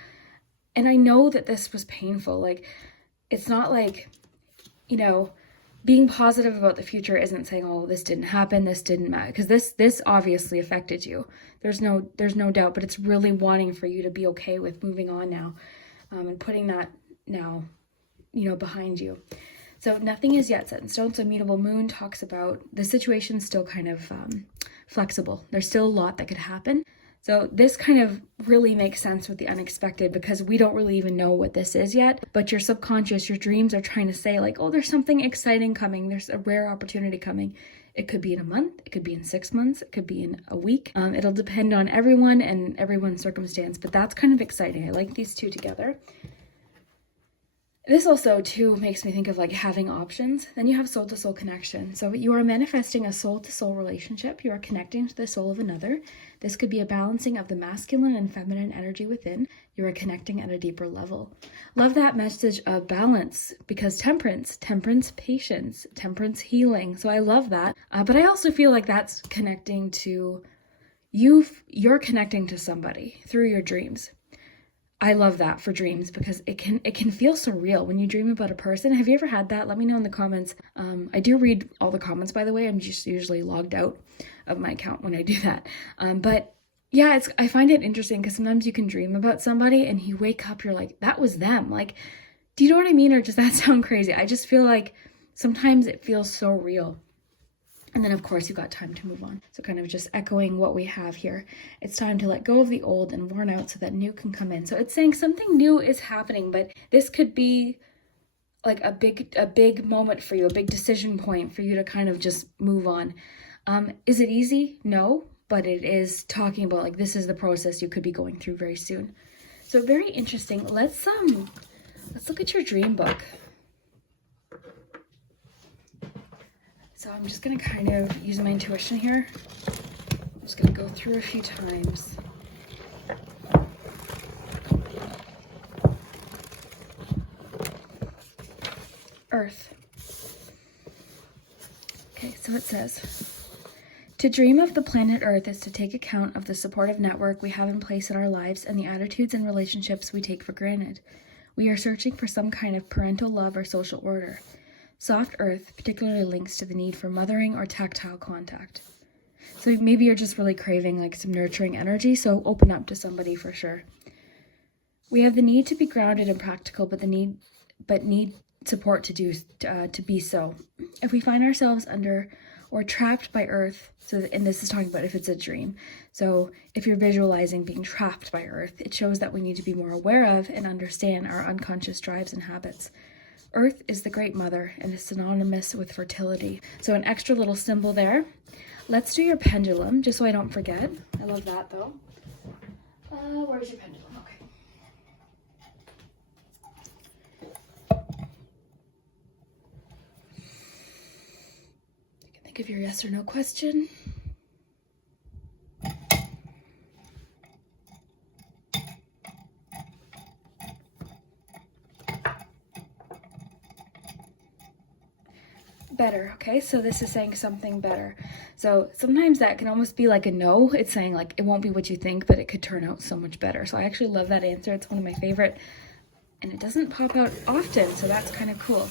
And I know that this was painful. Like, it's not like, you know, being positive about the future isn't saying, oh, this didn't happen, this didn't matter, because this obviously affected you. There's no doubt, but it's really wanting for you to be okay with moving on now, and putting that now, you know, behind you. So nothing is yet set in stone. So Mutable Moon talks about the situation's still kind of flexible. There's still a lot that could happen. So this kind of really makes sense with the unexpected because we don't really even know what this is yet, but your subconscious, your dreams are trying to say like, oh, there's something exciting coming. There's a rare opportunity coming. It could be in a month, it could be in 6 months, it could be in a week. It'll depend on everyone and everyone's circumstance, but that's kind of exciting. I like these two together. This also too makes me think of like having options. Then you have soul to soul connection. So you are manifesting a soul to soul relationship. You are connecting to the soul of another. This could be a balancing of the masculine and feminine energy within. You are connecting at a deeper level. Love that message of balance because temperance, patience, temperance, healing. So I love that. But I also feel like that's connecting to you're connecting to somebody through your dreams. I love that for dreams because it can feel surreal when you dream about a person. Have you ever had that? Let me know in the comments. I do read all the comments, by the way. I'm just usually logged out of my account when I do that. But yeah, I find it interesting because sometimes you can dream about somebody and you wake up, you're like, that was them. Like, do you know what I mean? Or does that sound crazy? I just feel like sometimes it feels so real. And then, of course, you've got time to move on. So kind of just echoing what we have here. It's time to let go of the old and worn out so that new can come in. So it's saying something new is happening, but this could be like a big moment for you, a big decision point for you to kind of just move on. Is it easy? No, but it is talking about like this is the process you could be going through very soon. So very interesting. Let's look at your dream book. So I'm just going to kind of use my intuition here. I'm just going to go through a few times. Earth. Okay, so it says, to dream of the planet Earth is to take account of the supportive network we have in place in our lives and the attitudes and relationships we take for granted. We are searching for some kind of parental love or social order. Soft earth particularly links to the need for mothering or tactile contact. So maybe you're just really craving like some nurturing energy, so open up to somebody for sure. We have the need to be grounded and practical, but need support to be so. If we find ourselves under or trapped by earth, and this is talking about if it's a dream. So if you're visualizing being trapped by earth, it shows that we need to be more aware of and understand our unconscious drives and habits. Earth is the great mother and is synonymous with fertility. So an extra little symbol there. Let's do your pendulum, just so I don't forget. I love that though. Where's your pendulum? Okay. You can think of your yes or no question. Better. Okay, so this is saying something better. So sometimes that can almost be like a no. It's saying like it won't be what you think, but it could turn out so much better. So I actually love that answer. It's one of my favorite and it doesn't pop out often, so that's kind of cool.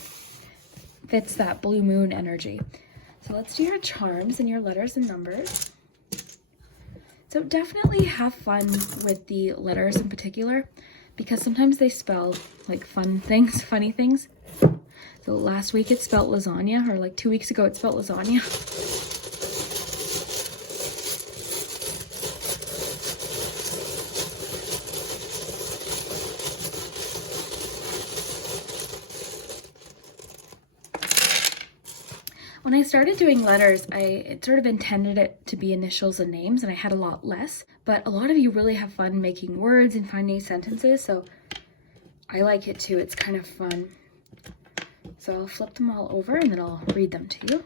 Fits that blue moon energy. So let's do your charms and your letters and numbers. So definitely have fun with the letters in particular because sometimes they spell like fun things, funny things. So last week it spelled lasagna, or like 2 weeks ago it spelled lasagna. When I started doing letters, it sort of intended it to be initials and names, and I had a lot less. But a lot of you really have fun making words and finding sentences, so I like it too. It's kind of fun. So I'll flip them all over and then I'll read them to you.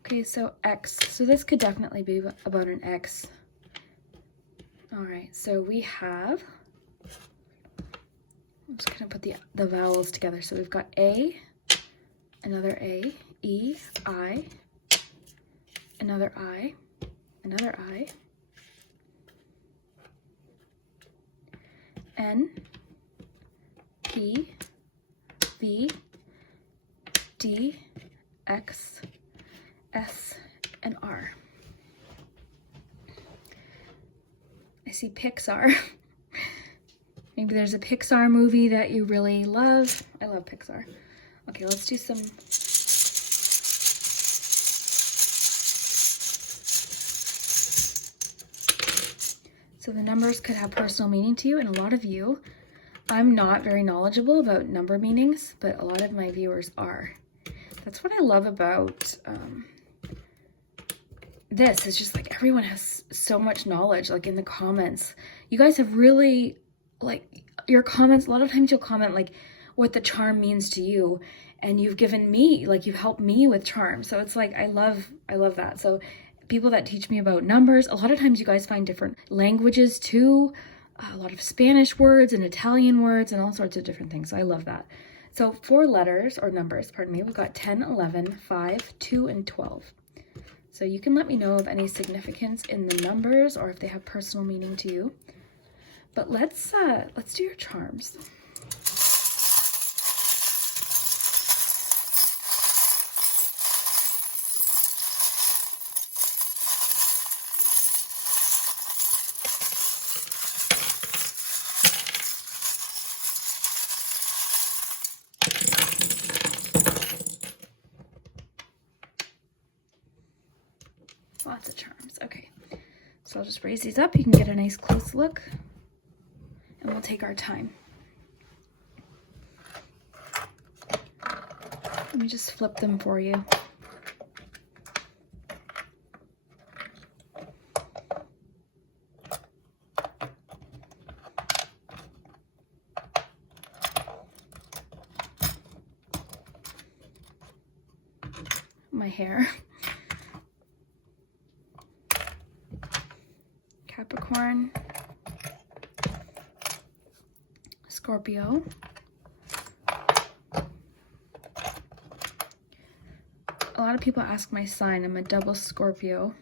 Okay, so X. So this could definitely be about an X. All right, so we have, I'm just gonna put the vowels together. So we've got A, another A, E, I, another I, another I, N, P, V, D, X, S, and R. I see Pixar. Maybe there's a Pixar movie that you really love. I love Pixar. Okay, let's do some So the numbers could have personal meaning to you, and a lot of you, I'm not very knowledgeable about number meanings, but a lot of my viewers are. That's what I love about this. It's just like everyone has so much knowledge, like in the comments. You guys have really, like, your comments, a lot of times you'll comment like what the charm means to you, and you've given me, like, you've helped me with charm. So it's like, I love that. So people that teach me about numbers, a lot of times you guys find different languages too, a lot of Spanish words and Italian words and all sorts of different things. So I love that. So 4 letters or numbers, pardon me, we've got 10, 11, 5, 2, and 12. So you can let me know of any significance in the numbers or if they have personal meaning to you. But let's do your charms. Lots of charms. Okay, so I'll just raise these up. You can get a nice close look, and we'll take our time. Let me just flip them for you. My hair. Capricorn, Scorpio, a lot of people ask my sign. I'm a double Scorpio.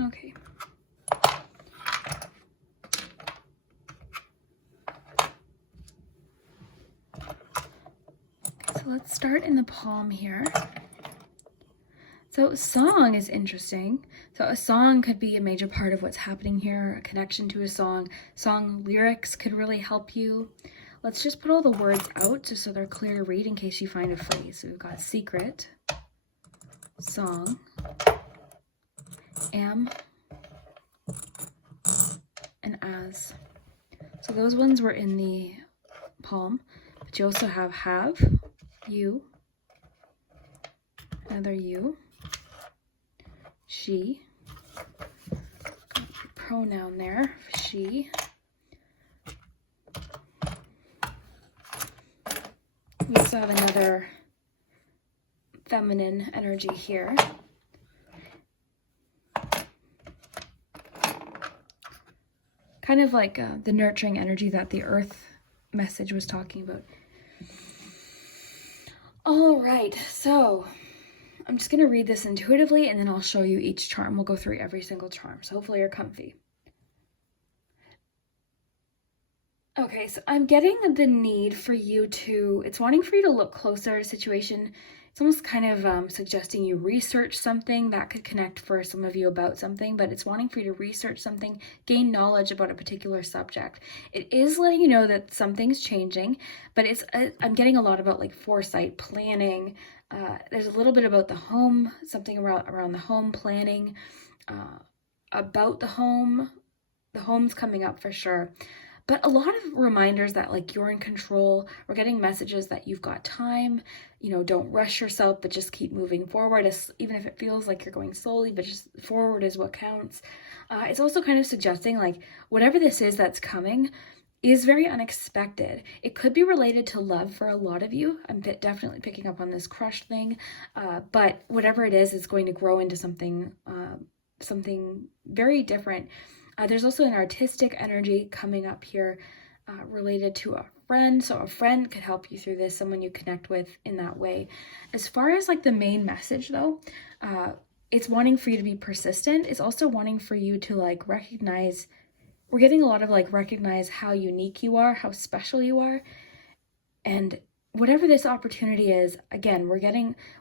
Okay. So let's start in the palm here. So song is interesting. So a song could be a major part of what's happening here, a connection to a song. Song lyrics could really help you. Let's just put all the words out just so they're clear to read in case you find a phrase. So we've got secret, song, am, and as. So those ones were in the palm, but you also have, you, another you, she, pronoun there, she. We also have another feminine energy here. Kind of like the nurturing energy that the earth message was talking about. All right, so I'm just going to read this intuitively and then I'll show you each charm. We'll go through every single charm, so hopefully you're comfy. Okay, so I'm getting the need for you to, it's wanting for you to look closer at a situation. It's almost kind of suggesting you research something that could connect for some of you about something, but it's wanting for you to research something, gain knowledge about a particular subject. It is letting you know that something's changing, but I'm getting a lot about like foresight, planning. There's a little bit about the home, something around the home, planning, about the home. The home's coming up for sure. But a lot of reminders that like you're in control. We're getting messages that you've got time, you know, don't rush yourself, but just keep moving forward. Even if it feels like you're going slowly, but just forward is what counts. It's also kind of suggesting like whatever this is that's coming is very unexpected. It could be related to love for a lot of you. I'm definitely picking up on this crush thing, but whatever it is going to grow into something very different. There's also an artistic energy coming up here related to a friend. So a friend could help you through this, someone you connect with in that way. As far as like the main message though, it's wanting for you to be persistent. It's also wanting for you to like recognize, we're getting a lot of like recognize how unique you are, how special you are. And whatever this opportunity is, again,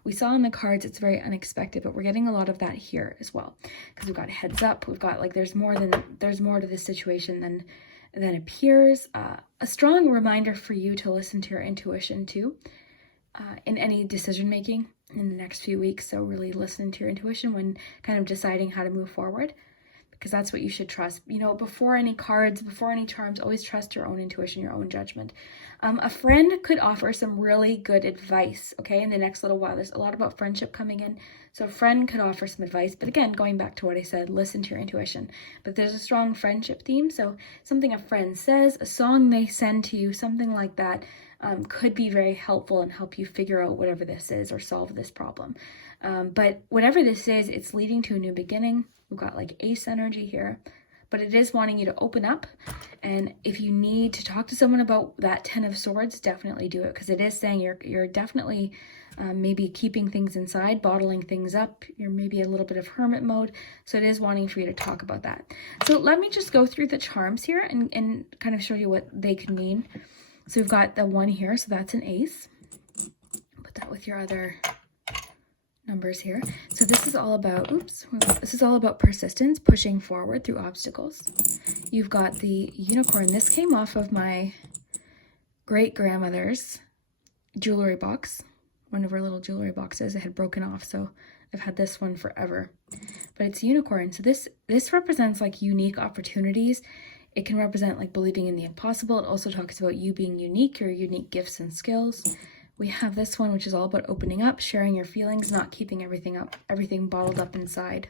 we saw in the cards, it's very unexpected, but we're getting a lot of that here as well. Because we've got heads up, we've got like, there's more to this situation than appears. A strong reminder for you to listen to your intuition too, in any decision making. in the next few weeks. So really listen to your intuition when kind of deciding how to move forward, because that's what you should trust. You know, before any cards, before any charms, always trust your own intuition, your own judgment. A friend could offer some really good advice, okay, in the next little while. There's a lot about friendship coming in. So a friend could offer some advice. But again, going back to what I said, listen to your intuition. But there's a strong friendship theme. So something a friend says, a song they send to you, something like that, could be very helpful and help you figure out whatever this is or solve this problem. But whatever this is, it's leading to a new beginning. We've got like ace energy here, but it is wanting you to open up. And if you need to talk to someone about that 10 of Swords, definitely do it, because it is saying you're definitely maybe keeping things inside, bottling things up. You're maybe a little bit of hermit mode. So it is wanting for you to talk about that. So let me just go through the charms here and kind of show you what they could mean. So we've got the 1 here, so that's an ace. Put that with your other numbers here. So this is all about, this is all about persistence, pushing forward through obstacles. You've got the unicorn. This came off of my great-grandmother's jewelry box. One of her little jewelry boxes. It had broken off, so I've had this one forever. But it's unicorn. So this represents like unique opportunities. It can represent like believing in the impossible. It also talks about you being unique, your unique gifts and skills. We have this one, which is all about opening up, sharing your feelings, not keeping everything bottled up inside.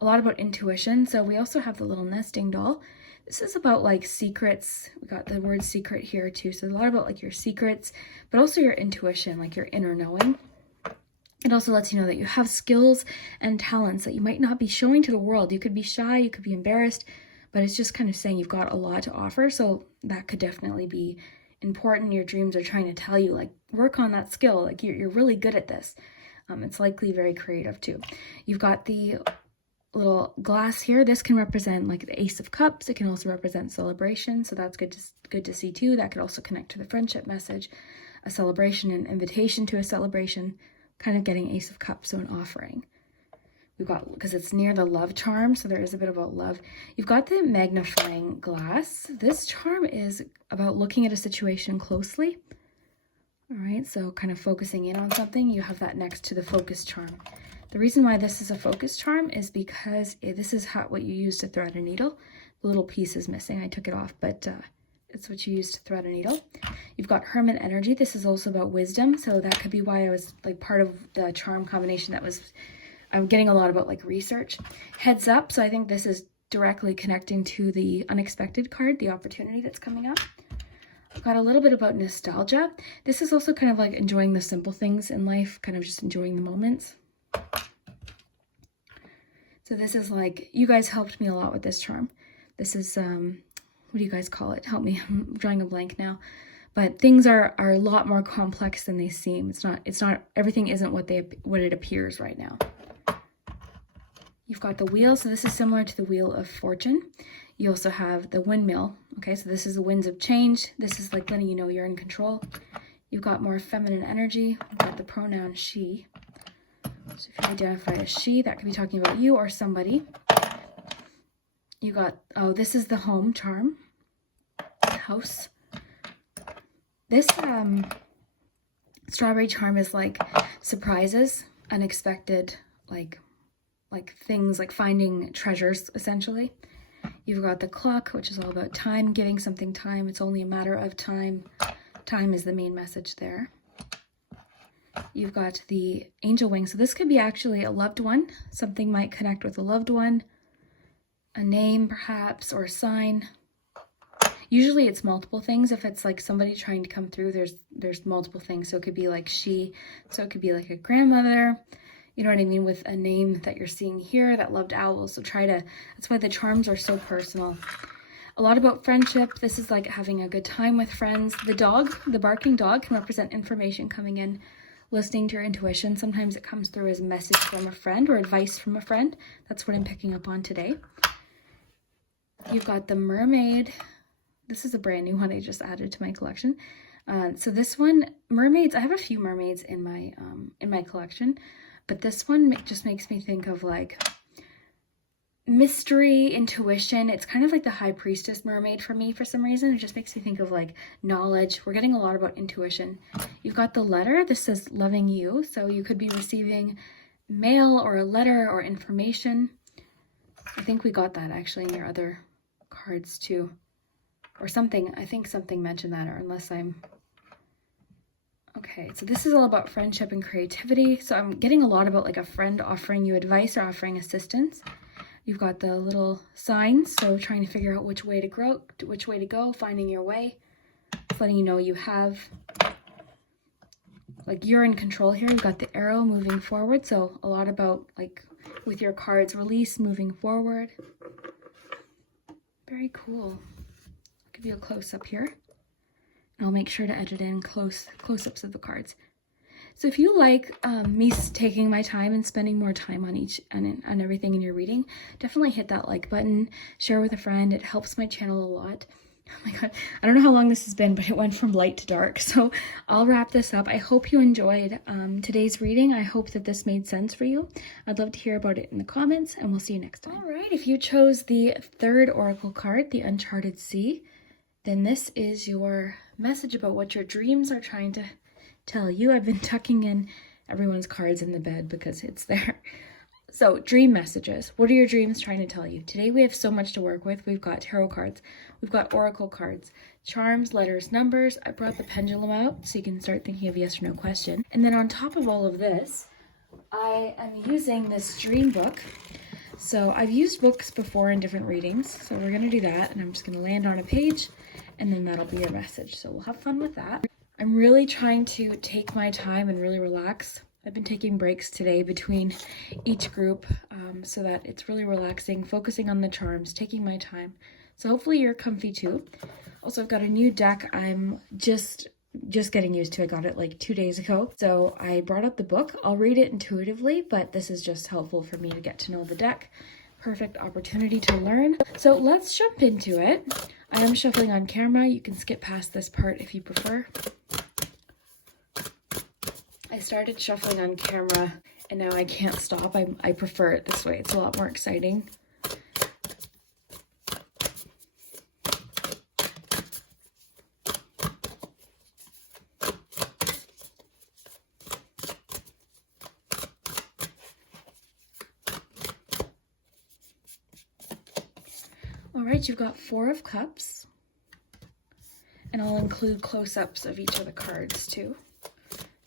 A lot about intuition. So we also have the little nesting doll. This is about like secrets. We got the word secret here too. So a lot about like your secrets, but also your intuition, like your inner knowing. It also lets you know that you have skills and talents that you might not be showing to the world. You could be shy, you could be embarrassed, but it's just kind of saying you've got a lot to offer. So that could definitely be important. Your dreams are trying to tell you, like, work on that skill. Like you're really good at this. It's likely very creative too. You've got the little glass here. This can represent like the Ace of Cups. It can also represent celebration. So that's good to see too. That could also connect to the friendship message, a celebration, an invitation to a celebration, kind of getting Ace of Cups, so an offering. We've got, because it's near the love charm, so there is a bit about love. You've got the magnifying glass. This charm is about looking at a situation closely. All right, so kind of focusing in on something. You have that next to the focus charm. The reason why this is a focus charm is because this is what you use to thread a needle. The little piece is missing. I took it off, but it's what you use to thread a needle. You've got hermit energy. This is also about wisdom, so that could be why I was like part of the charm combination that was... I'm getting a lot about like research. Heads up, so I think this is directly connecting to the unexpected card, the opportunity that's coming up. I've got a little bit about nostalgia. This is also kind of like enjoying the simple things in life, kind of just enjoying the moments. So this is like, you guys helped me a lot with this charm. This is, what do you guys call it? Help me, I'm drawing a blank now. But things are a lot more complex than they seem. It's not, everything isn't what it appears right now. You've got the wheel, so this is similar to the Wheel of Fortune. You also have the windmill, okay, so this is the winds of change. This is like letting you know you're in control. You've got more feminine energy. You've got the pronoun she. So if you identify as she, that could be talking about you or somebody. You got, oh, this is the home charm, house. This strawberry charm is like surprises, unexpected, like things, like finding treasures, essentially. You've got the clock, which is all about time, giving something time. It's only a matter of time. Time is the main message there. You've got the angel wing. So this could be actually a loved one. Something might connect with a loved one, a name perhaps, or a sign. Usually it's multiple things. If it's like somebody trying to come through, there's multiple things. So it could be like she, so it could be like a grandmother, you know what I mean, with a name that you're seeing here, that loved owl. So that's why the charms are so personal. A lot about friendship. This is like having a good time with friends. The dog, the barking dog, can represent information coming in, listening to your intuition. Sometimes it comes through as a message from a friend or advice from a friend. That's what I'm picking up on today. You've got the mermaid. This is a brand new one I just added to my collection. So this one, mermaids, I have a few mermaids in my collection. But this one just makes me think of like mystery, intuition. It's kind of like the High Priestess mermaid for me for some reason. It just makes me think of like knowledge. We're getting a lot about intuition. You've got the letter. This says loving you. So you could be receiving mail or a letter or information. I think we got that actually in your other cards too. Or something. I think something mentioned that, or unless I'm... Okay, so this is all about friendship and creativity. So I'm getting a lot about like a friend offering you advice or offering assistance. You've got the little signs, so trying to figure out which way to go, finding your way. It's letting you know you have, like, you're in control here. You've got the arrow moving forward, so a lot about, like, with your cards, release, moving forward. Very cool. I'll give you a close-up here. And I'll make sure to edit in close-ups of the cards. So if you like me taking my time and spending more time on everything in your reading, definitely hit that like button, share with a friend. It helps my channel a lot. Oh my god, I don't know how long this has been, but it went from light to dark. So I'll wrap this up. I hope you enjoyed today's reading. I hope that this made sense for you. I'd love to hear about it in the comments, and we'll see you next time. All right, if you chose the third oracle card, the Uncharted Sea, then this is your message about what your dreams are trying to tell you. I've been tucking in everyone's cards in the bed because it's there. So, dream messages. What are your dreams trying to tell you? Today we have so much to work with. We've got tarot cards, we've got oracle cards, charms, letters, numbers. I brought the pendulum out so you can start thinking of yes or no question. And then on top of all of this, I am using this dream book. So I've used books before in different readings, so we're going to do that, and I'm just going to land on a page, and then that'll be your message. So we'll have fun with that. I'm really trying to take my time and really relax. I've been taking breaks today between each group so that it's really relaxing, focusing on the charms, taking my time. So hopefully you're comfy too. Also, I've got a new deck I'm just getting used to. I got it like 2 days ago. So I brought up the book. I'll read it intuitively, but this is just helpful for me to get to know the deck. Perfect opportunity to learn. So let's jump into it. I am shuffling on camera. You can skip past this part if you prefer. I started shuffling on camera and now I can't stop. I prefer it this way. It's a lot more exciting. All right, you've got 4 of Cups, and I'll include close-ups of each of the cards too.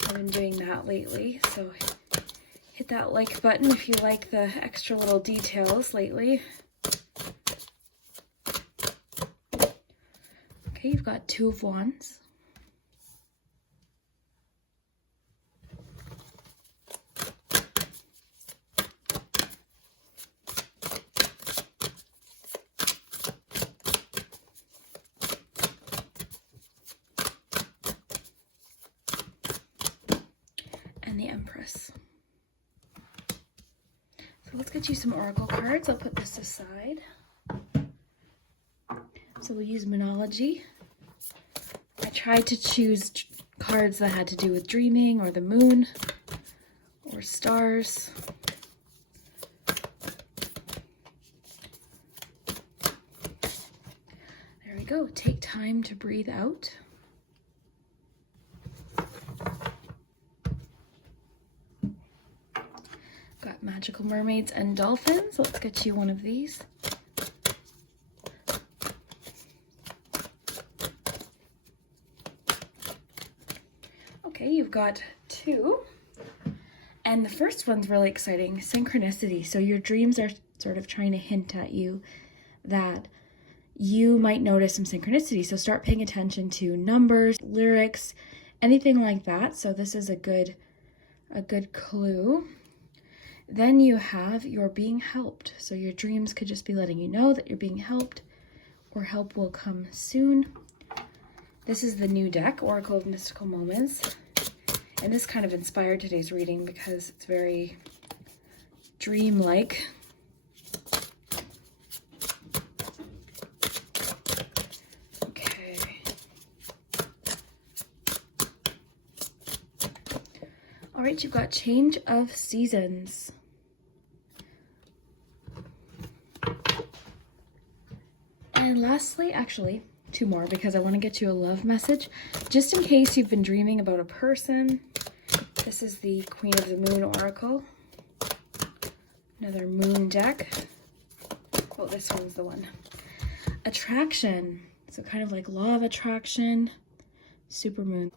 I've been doing that lately, so hit that like button if you like the extra little details lately. Okay, you've got 2 of Wands. And the Empress. So let's get you some oracle cards. I'll put this aside. So we'll use Moonology. I tried to choose cards that had to do with dreaming or the moon or stars. There we go. Take time to breathe out. Got magical mermaids and dolphins. Let's get you one of these. Okay, you've got 2. And the first one's really exciting, synchronicity. So your dreams are sort of trying to hint at you that you might notice some synchronicity. So start paying attention to numbers, lyrics, anything like that. So this is a good clue. Then you have you're being helped. So your dreams could just be letting you know that you're being helped or help will come soon. This is the new deck, Oracle of Mystical Moments. And this kind of inspired today's reading because it's very dream-like. Okay. All right, you've got change of seasons. And lastly, actually, two more because I want to get you a love message. Just in case you've been dreaming about a person, this is the Queen of the Moon Oracle. Another moon deck. Oh, this one's the one. Attraction. So kind of like law of attraction, supermoon.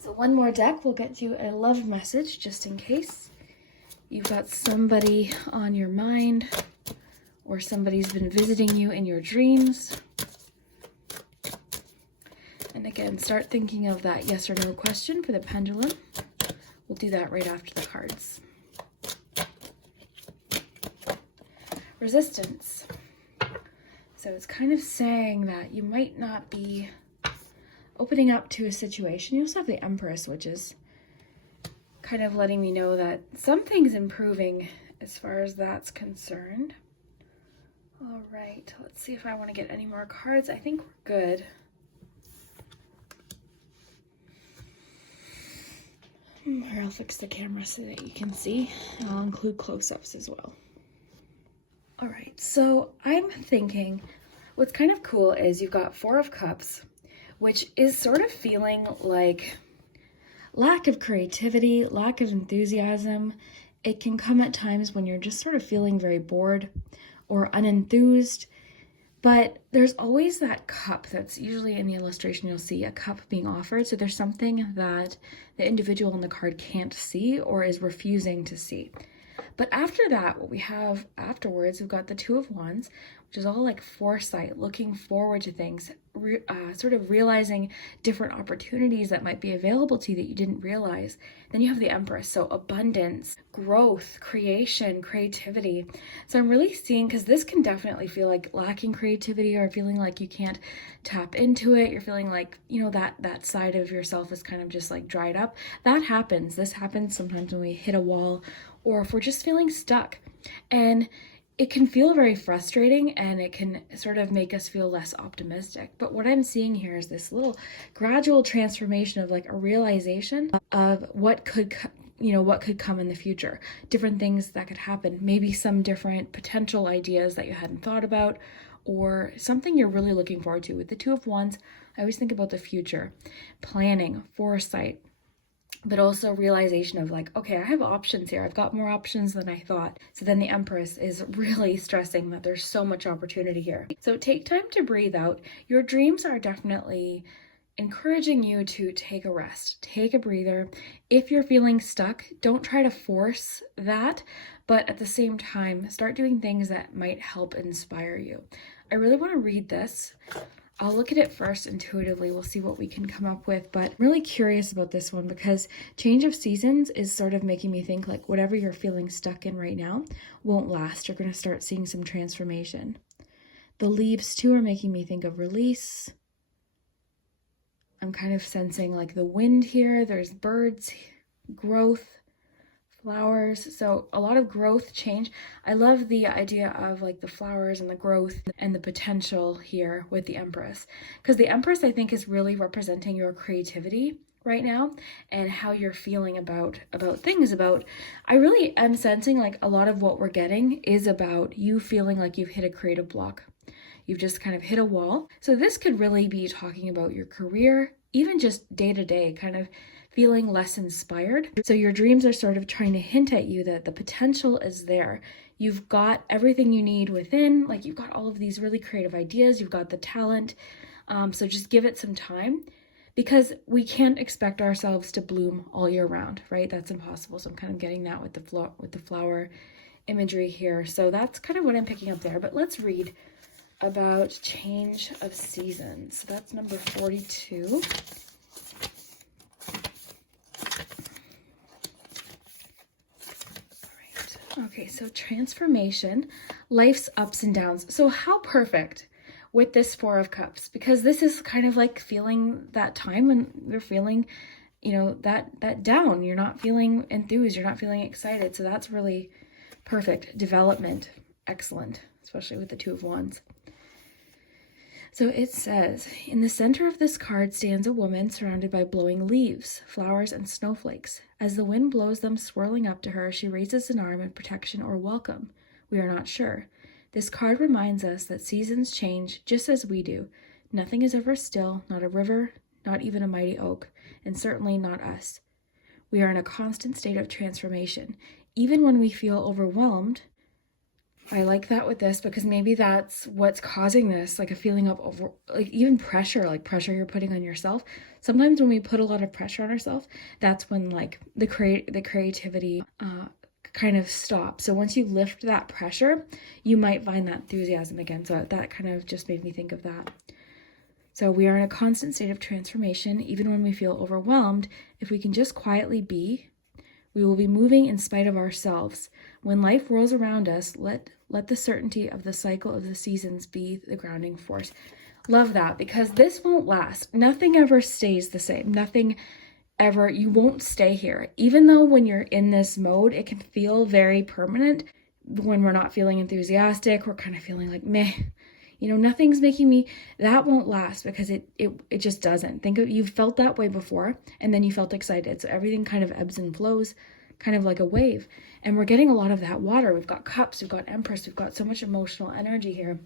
So one more deck will get you a love message just in case you've got somebody on your mind or somebody's been visiting you in your dreams. And again, start thinking of that yes or no question for the pendulum. We'll do that right after the cards. Resistance. So it's kind of saying that you might not be opening up to a situation. You also have the Empress, which is kind of letting me know that something's improving as far as that's concerned. All right, let's see if I want to get any more cards. I think we're good. Here, I'll fix the camera so that you can see. I'll include close-ups as well. All right, so I'm thinking what's kind of cool is you've got Four of Cups, which is sort of feeling like lack of creativity, lack of enthusiasm. It can come at times when you're just sort of feeling very bored or unenthused, but there's always that cup. That's usually in the illustration you'll see a cup being offered. So there's something that the individual in the card can't see or is refusing to see. But after that, what we have afterwards, we've got the Two of Wands, which is all like foresight, looking forward to things, sort of realizing different opportunities that might be available to you that you didn't realize. Then you have the Empress, so abundance, growth, creation, creativity. So I'm really seeing, because this can definitely feel like lacking creativity or feeling like you can't tap into it. You're feeling like, you know, that side of yourself is kind of just like dried up. That happens. This happens sometimes when we hit a wall or if we're just feeling stuck. And it can feel very frustrating and it can sort of make us feel less optimistic. But what I'm seeing here is this little gradual transformation of like a realization of what could come in the future, different things that could happen, maybe some different potential ideas that you hadn't thought about, or something you're really looking forward to. With the Two of Wands, I always think about the future, planning, foresight, but also realization of like, okay, I have options here. I've got more options than I thought. So then the Empress is really stressing that there's so much opportunity here. So take time to breathe out. Your dreams are definitely encouraging you to take a rest, take a breather. If you're feeling stuck, don't try to force that, but at the same time, start doing things that might help inspire you. I really want to read this. I'll look at it first intuitively. We'll see what we can come up with, but I'm really curious about this one because change of seasons is sort of making me think like whatever you're feeling stuck in right now won't last. You're going to start seeing some transformation. The leaves too are making me think of release. I'm kind of sensing like the wind here. There's birds, growth, flowers. So a lot of growth, change. I love the idea of like the flowers and the growth and the potential here with the Empress, because the Empress I think is really representing your creativity right now and how you're feeling about things. I really am sensing like a lot of what we're getting is about you feeling like you've hit a creative block. You've just kind of hit a wall. So this could really be talking about your career, even just day to day, kind of feeling less inspired. So your dreams are sort of trying to hint at you that the potential is there. You've got everything you need within, like you've got all of these really creative ideas, you've got the talent. So just give it some time, because we can't expect ourselves to bloom all year round, right? That's impossible. So I'm kind of getting that with the flower imagery here. So that's kind of what I'm picking up there. But let's read about change of seasons. So that's number 42. Okay, so transformation, life's ups and downs. So how perfect with this Four of Cups, because this is kind of like feeling that time when you're feeling, you know, that down. You're not feeling enthused, you're not feeling excited. So that's really perfect. Development, excellent, especially with the Two of Wands. So it says, in the center of this card stands a woman surrounded by blowing leaves, flowers, and snowflakes. As the wind blows them swirling up to her, she raises an arm in protection or welcome. We are not sure. This card reminds us that seasons change just as we do. Nothing is ever still, not a river, not even a mighty oak, and certainly not us. We are in a constant state of transformation. Even when we feel overwhelmed, I like that with this because maybe that's what's causing this, like a feeling of even pressure, like pressure you're putting on yourself. Sometimes when we put a lot of pressure on ourselves, that's when like the creativity kind of stops. So once you lift that pressure, you might find that enthusiasm again. So that kind of just made me think of that. So we are in a constant state of transformation. Even when we feel overwhelmed, if we can just quietly be, we will be moving in spite of ourselves. When life whirls around us, let the certainty of the cycle of the seasons be the grounding force. Love that, because this won't last. Nothing ever stays the same. Nothing ever, you won't stay here. Even though when you're in this mode, it can feel very permanent. When we're not feeling enthusiastic, we're kind of feeling like meh. You know, nothing's making me, that won't last because it just doesn't. Think of, you've felt that way before and then you felt excited. So everything kind of ebbs and flows, kind of like a wave. And we're getting a lot of that water. We've got cups, we've got empress, we've got so much emotional energy here.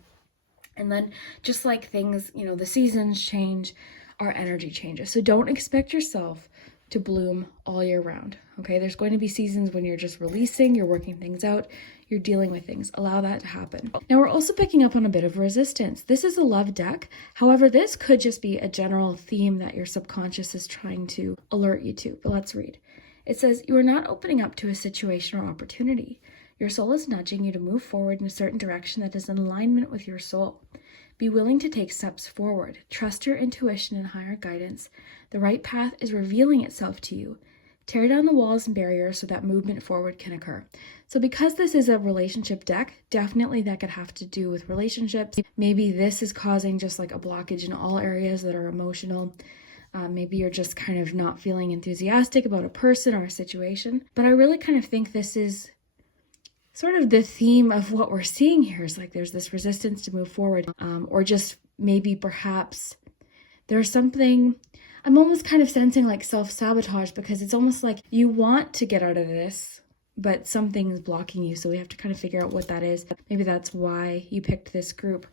And then just like things, you know, the seasons change, our energy changes. So don't expect yourself to bloom all year round. Okay, there's going to be seasons when you're just releasing, you're working things out, you're dealing with things. Allow that to happen. Now we're also picking up on a bit of resistance. This is a love deck. However, this could just be a general theme that your subconscious is trying to alert you to. But let's read. It says, you are not opening up to a situation or opportunity. Your soul is nudging you to move forward in a certain direction that is in alignment with your soul. Be willing to take steps forward. Trust your intuition and higher guidance. The right path is revealing itself to you. Tear down the walls and barriers so that movement forward can occur. So because this is a relationship deck, definitely that could have to do with relationships. Maybe this is causing just like a blockage in all areas that are emotional. Maybe you're just kind of not feeling enthusiastic about a person or a situation. But I really kind of think this is sort of the theme of what we're seeing here is like there's this resistance to move forward, or just maybe perhaps there's something, I'm almost kind of sensing like self-sabotage, because it's almost like you want to get out of this, but something's blocking you. So we have to kind of figure out what that is. Maybe that's why you picked this group.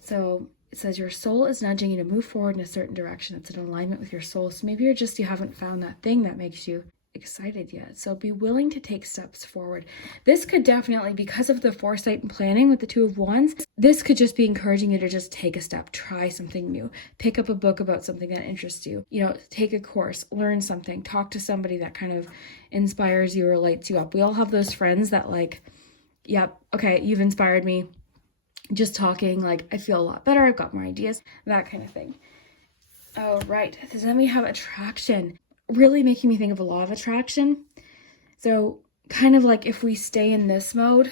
So it says your soul is nudging you to move forward in a certain direction. It's in alignment with your soul. So maybe you haven't found that thing that makes you excited yet. So be willing to take steps forward. This could definitely, because of the foresight and planning with the Two of Wands, this could just be encouraging you to just take a step, try something new, pick up a book about something that interests you, you know, take a course, learn something, talk to somebody that kind of inspires you or lights you up. We all have those friends that like, yep, okay, you've inspired me. Just talking, like, I feel a lot better. I've got more ideas, that kind of thing. Oh, right. So then we have attraction. Really making me think of a law of attraction. So kind of like if we stay in this mode,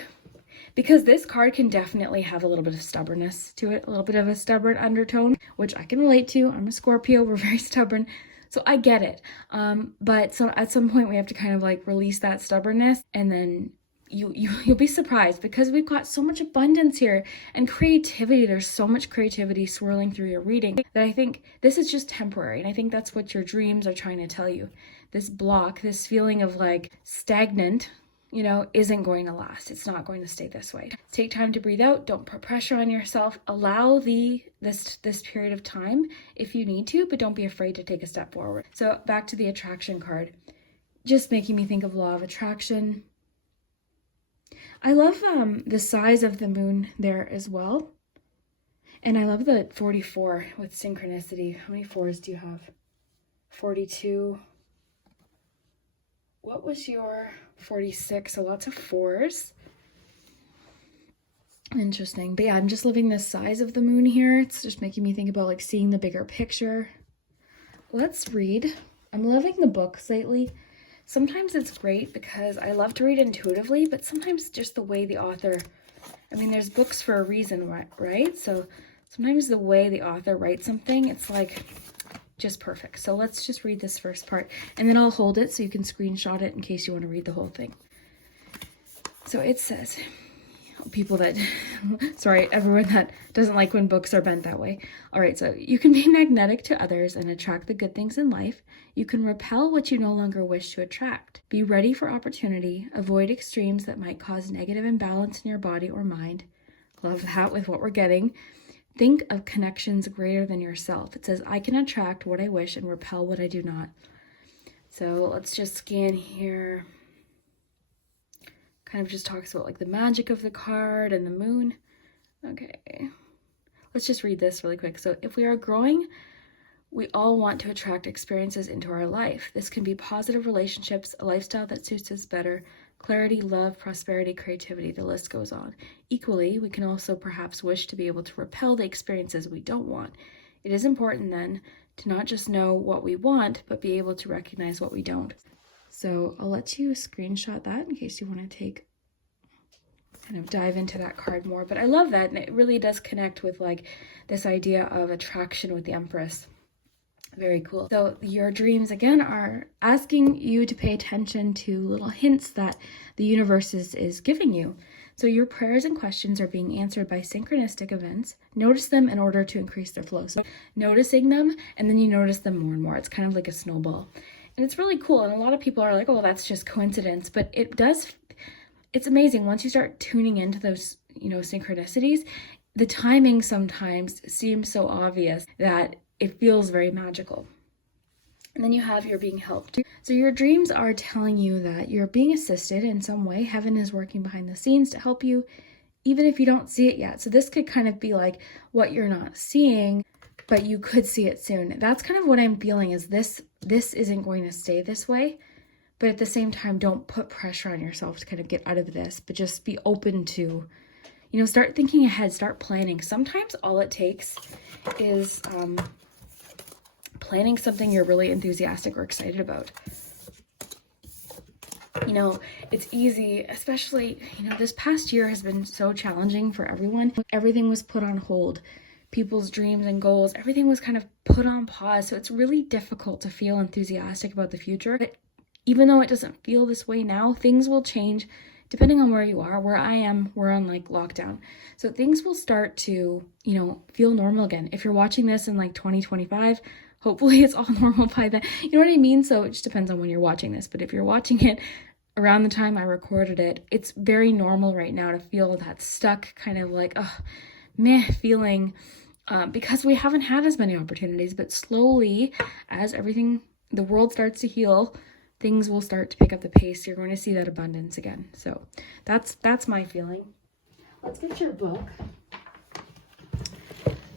because this card can definitely have a little bit of stubbornness to it, a little bit of a stubborn undertone, which I can relate to. I'm a Scorpio, we're very stubborn. So I get it. But so at some point we have to kind of like release that stubbornness, and then you'll be surprised because we've got so much abundance here and creativity. There's so much creativity swirling through your reading that I think this is just temporary. And I think that's what your dreams are trying to tell you. This block, this feeling of like stagnant, you know, isn't going to last. It's not going to stay this way. Take time to breathe out. Don't put pressure on yourself. Allow this period of time if you need to, but don't be afraid to take a step forward. So back to the attraction card, just making me think of law of attraction. I love the size of the moon there as well. And I love the 44 with synchronicity. How many fours do you have? 42. What was your 46? So lots of fours. Interesting. But yeah, I'm just loving the size of the moon here. It's just making me think about like seeing the bigger picture. Let's read. I'm loving the books lately. Sometimes it's great because I love to read intuitively, but sometimes just the way the author, I mean, there's books for a reason, right? So sometimes the way the author writes something, it's like just perfect. So let's just read this first part, and then I'll hold it so you can screenshot it in case you want to read the whole thing. So it says, people that, sorry, everyone that doesn't like when books are bent that way. All right, so you can be magnetic to others and attract the good things in life. You can repel what you no longer wish to attract. Be ready for opportunity. Avoid extremes that might cause negative imbalance in your body or mind. Love that with what we're getting. Think of connections greater than yourself. It says, I can attract what I wish and repel what I do not. So let's just scan here. Kind of just talks about like the magic of the card and the moon. Okay, let's just read this really quick. So if we are growing, we all want to attract experiences into our life. This can be positive relationships, a lifestyle that suits us better, clarity, love, prosperity, creativity, the list goes on. Equally, we can also perhaps wish to be able to repel the experiences we don't want. It is important then to not just know what we want, but be able to recognize what we don't. So I'll let you screenshot that in case you want to kind of dive into that card more. But I love that, and it really does connect with like this idea of attraction with the Empress. Very cool. So your dreams again are asking you to pay attention to little hints that the universe is giving you. So your prayers and questions are being answered by synchronistic events. Notice them in order to increase their flow. So noticing them, and then you notice them more and more. It's kind of like a snowball. And it's really cool. And a lot of people are like, oh, that's just coincidence. But it's amazing. Once you start tuning into those, synchronicities, the timing sometimes seems so obvious that it feels very magical. And then you have you're being helped. So your dreams are telling you that you're being assisted in some way. Heaven is working behind the scenes to help you, even if you don't see it yet. So this could kind of be like what you're not seeing, but you could see it soon. That's kind of what I'm feeling is this isn't going to stay this way. But at the same time, don't put pressure on yourself to kind of get out of this, but just be open to, start thinking ahead, start planning. Sometimes all it takes is planning something you're really enthusiastic or excited about. It's easy, especially, this past year has been so challenging for everyone. Everything was put on hold. People's dreams and goals, everything was kind of put on pause. So it's really difficult to feel enthusiastic about the future. But even though it doesn't feel this way now, things will change depending on where you are. Where I am, we're on like lockdown. So things will start to, feel normal again. If you're watching this in like 2025, hopefully it's all normal by then. You know what I mean? So it just depends on when you're watching this. But if you're watching it around the time I recorded it, it's very normal right now to feel that stuck kind of like, feeling because we haven't had as many opportunities. But slowly, as the world starts to heal, things will start to pick up the pace. You're going to see that abundance again. So that's my feeling. Let's get your book.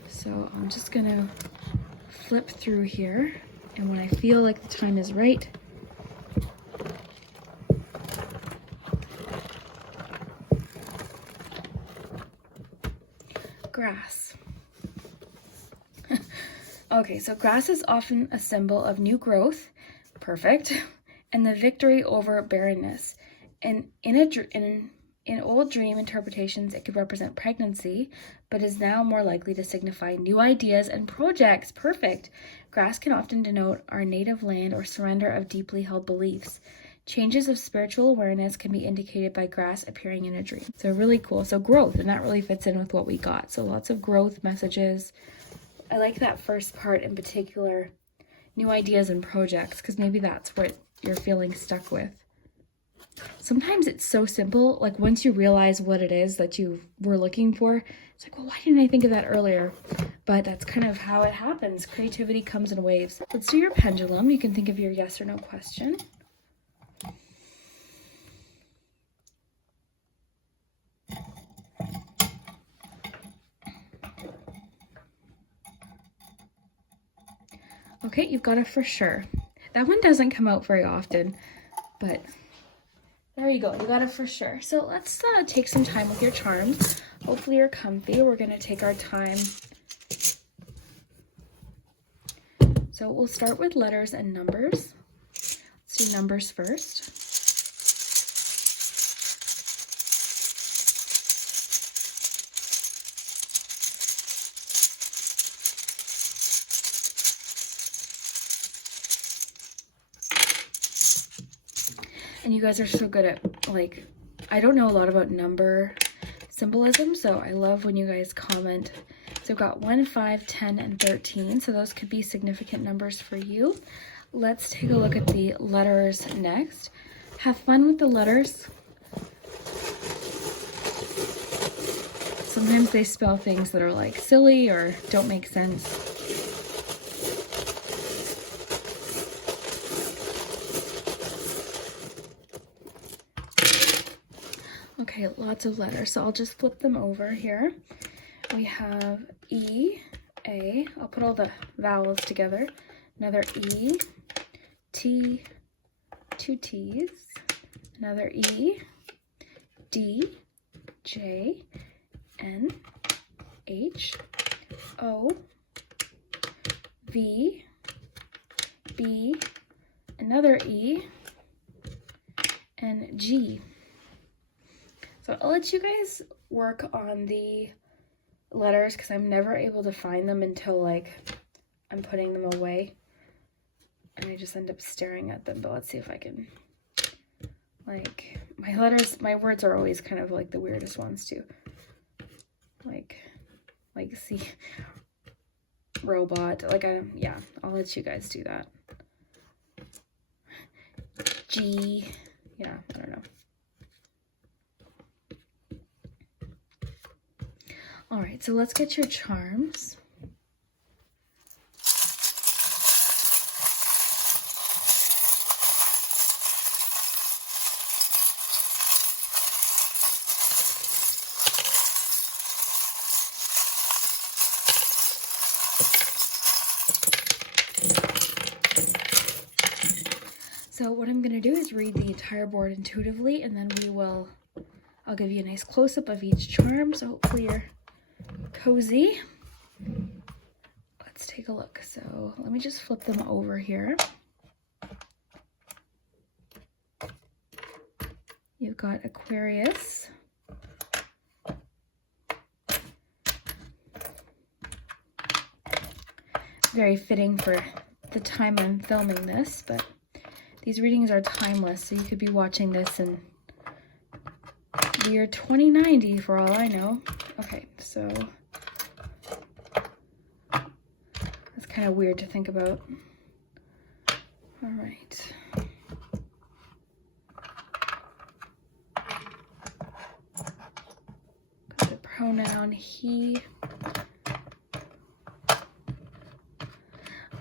So I'm just going to flip through here. And when I feel like the time is right, grass. Okay, so grass is often a symbol of new growth. Perfect. And the victory over barrenness. And in old dream interpretations, it could represent pregnancy, but is now more likely to signify new ideas and projects. Perfect. Grass can often denote our native land or surrender of deeply held beliefs. Changes of spiritual awareness can be indicated by grass appearing in a dream. So really cool. So growth, and that really fits in with what we got. So lots of growth messages. I like that first part in particular, new ideas and projects, because maybe that's what you're feeling stuck with. Sometimes it's so simple, like once you realize what it is that you were looking for, it's like, well, why didn't I think of that earlier? But that's kind of how it happens. Creativity comes in waves. Let's do your pendulum. You can think of your yes or no question. Okay, you've got a for sure. That one doesn't come out very often, but there you go. You got it for sure. So let's take some time with your charms. Hopefully you're comfy. We're going to take our time. So we'll start with letters and numbers. Let's do numbers first. And you guys are so good at, like, I don't know a lot about number symbolism. So I love when you guys comment. So I've got 1, 5, 10, and 13. So those could be significant numbers for you. Let's take a look at the letters next. Have fun with the letters. Sometimes they spell things that are like silly or don't make sense. Okay, lots of letters, so I'll just flip them over here. We have E, A. I'll put all the vowels together. Another E, T, 2 T's. Another E, D, J, N, H, O, V, B, another E, and G. So I'll let you guys work on the letters because I'm never able to find them until like I'm putting them away. And I just end up staring at them. But let's see if I can, like, my words are always kind of like the weirdest ones too. Like see, robot, like yeah, I'll let you guys do that. G, yeah, I don't know. All right, so let's get your charms. So what I'm gonna do is read the entire board intuitively, and then I'll give you a nice close-up of each charm, so hopefully you're cozy. Let's take a look. So let me just flip them over here. You've got Aquarius. Very fitting for the time I'm filming this, but these readings are timeless, so you could be watching this in the year 2090 for all I know. Okay, so that's kind of weird to think about. All right. Got the pronoun he.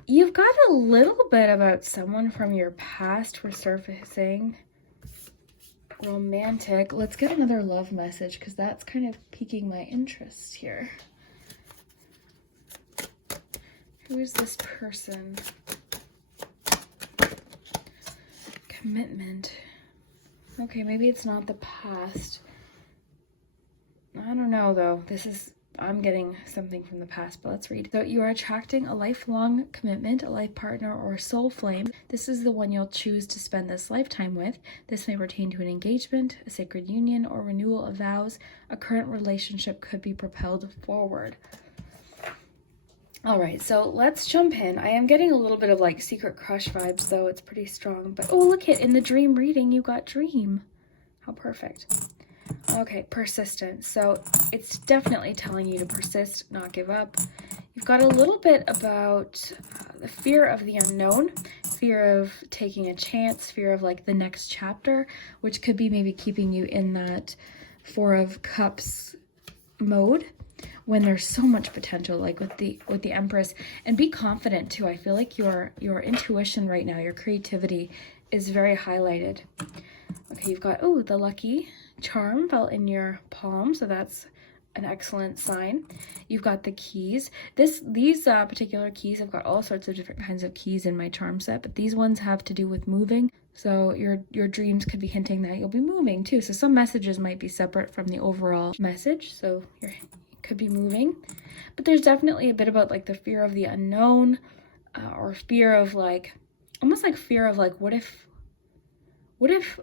You've got a little bit about someone from your past resurfacing. Romantic. Let's get another love message because that's kind of piquing my interest here. Who is this person? Commitment. Okay, maybe it's not the past. I don't know though. I'm getting something from the past, but let's read. So you are attracting a lifelong commitment, a life partner, or a soul flame. This is the one you'll choose to spend this lifetime with. This may pertain to an engagement, a sacred union, or renewal of vows. A current relationship could be propelled forward. All right, so let's jump in. I am getting a little bit of like secret crush vibes, though. It's pretty strong. But oh, look it, in the dream reading, you got dream. How perfect. Okay, persistent. So it's definitely telling you to persist, not give up. You've got a little bit about the fear of the unknown, fear of taking a chance, fear of like the next chapter, which could be maybe keeping you in that Four of Cups mode when there's so much potential, like with the Empress. And be confident too. I feel like your intuition right now, your creativity is very highlighted. Okay, you've got, oh, the lucky charm fell in your palm, so that's an excellent sign. You've got the keys. These particular keys, I've got all sorts of different kinds of keys in my charm set, but these ones have to do with moving. So your dreams could be hinting that you'll be moving too. So some messages might be separate from the overall message. So you could be moving, but there's definitely a bit about like the fear of the unknown, or fear of like, almost like fear of like, what if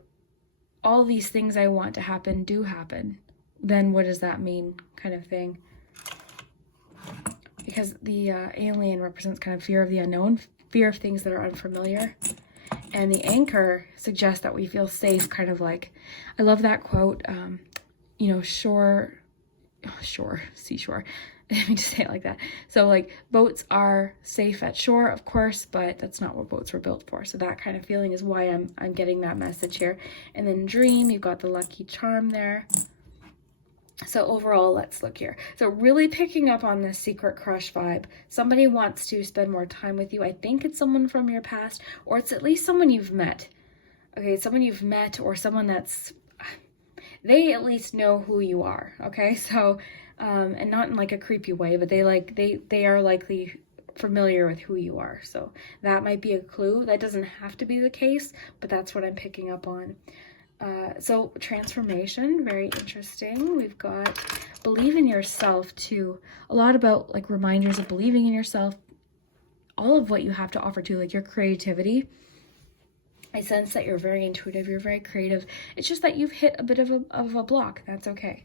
all these things I want to happen do happen? Then what does that mean, kind of thing? Because the alien represents kind of fear of the unknown, fear of things that are unfamiliar. And the anchor suggests that we feel safe, kind of like, I love that quote, you know, shore seashore. I didn't mean to say it like that. So like boats are safe at shore, of course, but that's not what boats were built for. So that kind of feeling is why I'm getting that message here. And then dream, you've got the lucky charm there. So overall, let's look here. So really picking up on this secret crush vibe. Somebody wants to spend more time with you. I think it's someone from your past, or it's at least someone you've met. Okay, someone you've met, or someone that's, they at least know who you are. Okay, so and not in like a creepy way, but they are likely familiar with who you are. So that might be a clue. That doesn't have to be the case, but that's what I'm picking up on. So transformation, very interesting. We've got believe in yourself too. A lot about like reminders of believing in yourself, all of what you have to offer too, like your creativity. I sense that you're very intuitive, you're very creative. It's just that you've hit a bit of a block. That's okay.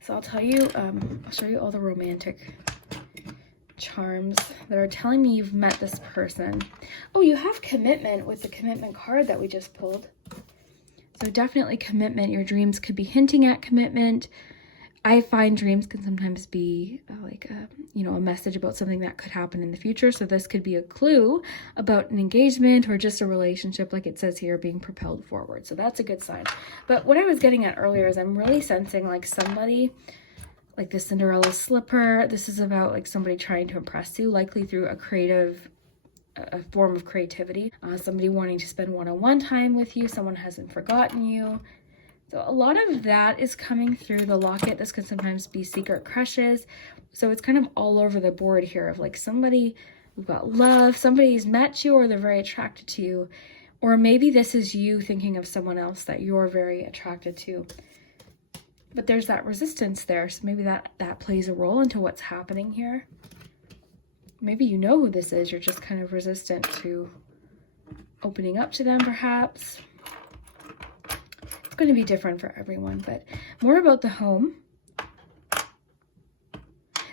So I'll tell you, I'll show you all the romantic charms that are telling me you've met this person. Oh, you have commitment with the commitment card that we just pulled. So definitely commitment. Your dreams could be hinting at commitment. I find dreams can sometimes be a message about something that could happen in the future. So this could be a clue about an engagement or just a relationship, like it says here, being propelled forward. So that's a good sign. But what I was getting at earlier is I'm really sensing like somebody, like the Cinderella slipper. This is about like somebody trying to impress you, likely through a form of creativity. Somebody wanting to spend one-on-one time with you. Someone hasn't forgotten you. So a lot of that is coming through the locket. This can sometimes be secret crushes. So it's kind of all over the board here of like somebody, we've got love, somebody's met you or they're very attracted to you. Or maybe this is you thinking of someone else that you're very attracted to. But there's that resistance there. So maybe that plays a role into what's happening here. Maybe you know who this is. You're just kind of resistant to opening up to them perhaps. Going to be different for everyone, but more about the home.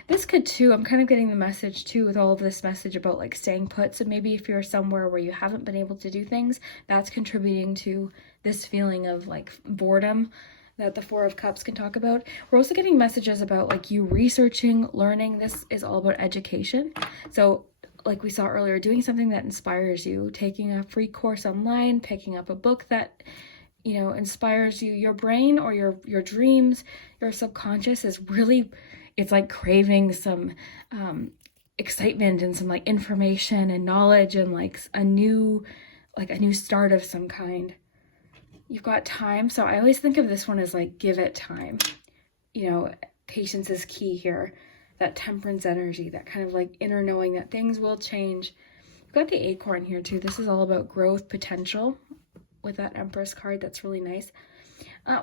This could too, I'm kind of getting the message too with all of this message about like staying put. So maybe if you're somewhere where you haven't been able to do things, that's contributing to this feeling of like boredom that the Four of Cups can talk about. We're also getting messages about like you researching, learning. This is all about education. So like we saw earlier, doing something that inspires you, taking a free course online, picking up a book that inspires you. Your brain or your dreams, your subconscious is really, it's like craving some excitement and some like information and knowledge and like a new start of some kind. You've got time. So I always think of this one as like, give it time. Patience is key here. That temperance energy, that kind of like inner knowing that things will change. You've got the acorn here too. This is all about growth potential. With that Empress card, that's really nice.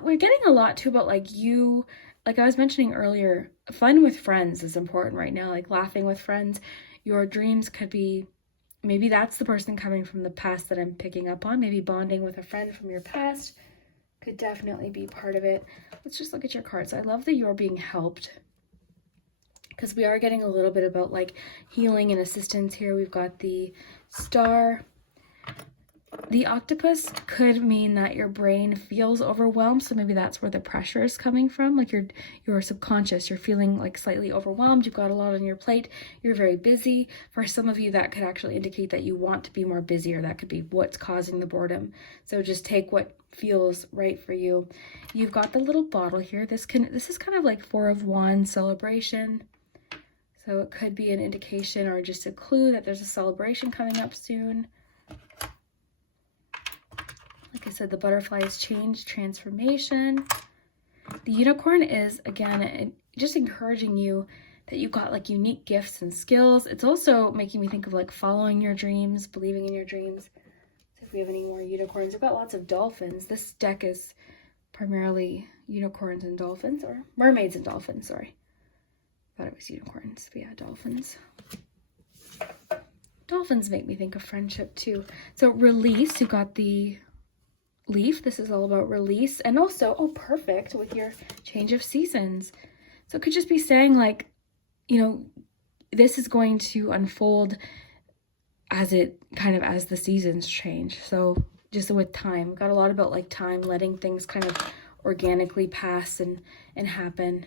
We're getting a lot too about like you, like I was mentioning earlier, fun with friends is important right now, like laughing with friends. Your dreams could be, maybe that's the person coming from the past that I'm picking up on. Maybe bonding with a friend from your past could definitely be part of it. Let's just look at your cards. I love that you're being helped, because we are getting a little bit about like healing and assistance here. We've got the Star. The octopus could mean that your brain feels overwhelmed. So maybe that's where the pressure is coming from. Like your subconscious, you're feeling like slightly overwhelmed. You've got a lot on your plate. You're very busy. For some of you, that could actually indicate that you want to be more busy, or that could be what's causing the boredom. So just take what feels right for you. You've got the little bottle here. This is kind of like Four of Wands celebration. So it could be an indication or just a clue that there's a celebration coming up soon. Like I said, the butterfly is change, transformation. The unicorn is, again, just encouraging you that you've got like unique gifts and skills. It's also making me think of like following your dreams, believing in your dreams. So if we have any more unicorns, we've got lots of dolphins. This deck is primarily unicorns and dolphins, or mermaids and dolphins, sorry. I thought it was unicorns, but yeah, dolphins. Dolphins make me think of friendship too. So release, you got the leaf. This is all about release, and also, oh, perfect with your change of seasons. So it could just be saying like, this is going to unfold as the seasons change. So just with time. Got a lot about like time, letting things kind of organically pass and happen.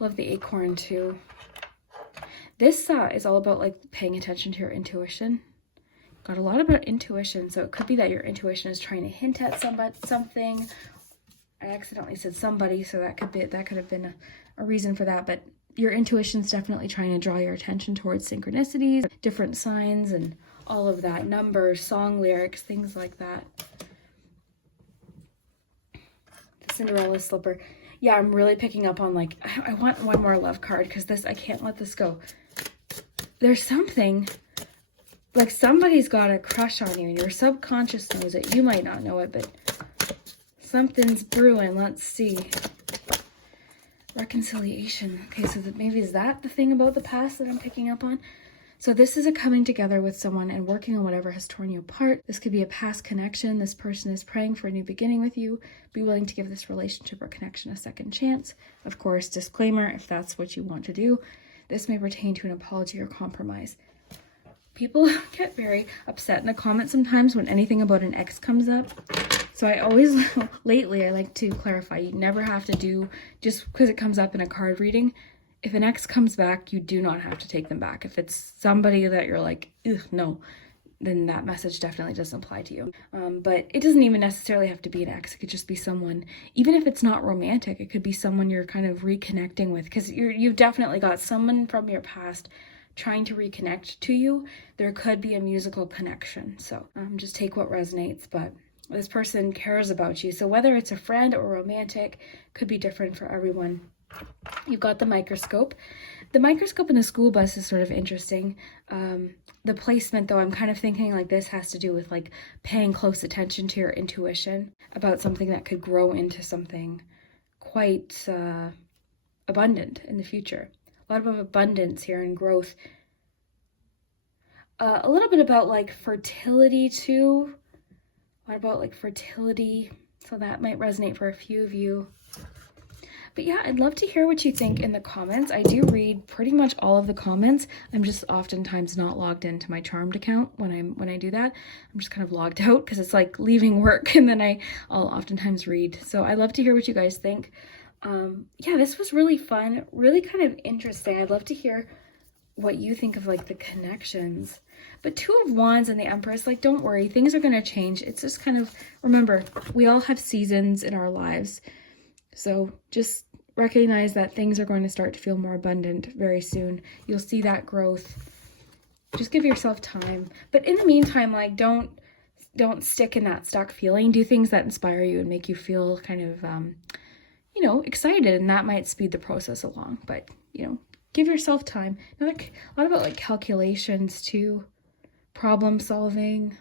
Love the acorn too. This is all about like paying attention to your intuition. Got a lot about intuition, so it could be that your intuition is trying to hint at something. I accidentally said somebody, so that could have been a reason for that, but your intuition's definitely trying to draw your attention towards synchronicities, different signs, and all of that. Numbers, song lyrics, things like that. The Cinderella slipper. Yeah, I'm really picking up on like, I want one more love card because this, I can't let this go. There's something, like somebody's got a crush on you and your subconscious knows it. You might not know it, but something's brewing. Let's see. Reconciliation. Okay, so maybe is that the thing about the past that I'm picking up on? So this is a coming together with someone and working on whatever has torn you apart. This could be a past connection. This person is praying for a new beginning with you. Be willing to give this relationship or connection a second chance. Of course, disclaimer, if that's what you want to do, this may pertain to an apology or compromise. People get very upset in the comments sometimes when anything about an ex comes up. So I always, lately, I like to clarify, you never have to do, just because it comes up in a card reading, if an ex comes back, you do not have to take them back. If it's somebody that you're like, ugh, no, then that message definitely doesn't apply to you. But it doesn't even necessarily have to be an ex. It could just be someone, even if it's not romantic, it could be someone you're kind of reconnecting with, because you've definitely got someone from your past trying to reconnect to you. There could be a musical connection. So just take what resonates, but this person cares about you. So whether it's a friend or romantic, could be different for everyone. You've got the microscope. The microscope in the school bus is sort of interesting. The placement, though, I'm kind of thinking like this has to do with like paying close attention to your intuition about something that could grow into something quite abundant in the future. A lot of abundance here and growth. A little bit about like fertility too. What about like fertility? So that might resonate for a few of you. But yeah, I'd love to hear what you think in the comments. I do read pretty much all of the comments. I'm just oftentimes not logged into my Charmed account when I do that. I'm just kind of logged out because it's like leaving work, and then I'll oftentimes read. So I'd love to hear what you guys think. Yeah, this was really fun, really kind of interesting. I'd love to hear what you think of like the connections. But Two of Wands and the Empress, like, don't worry, things are going to change. It's just kind of, remember, we all have seasons in our lives. So just recognize that things are going to start to feel more abundant very soon. You'll see that growth. Just give yourself time. But in the meantime, like, don't stick in that stuck feeling. Do things that inspire you and make you feel kind of, you know, excited. And that might speed the process along. But, you know, give yourself time. Now, like, a lot about like calculations too. Problem solving.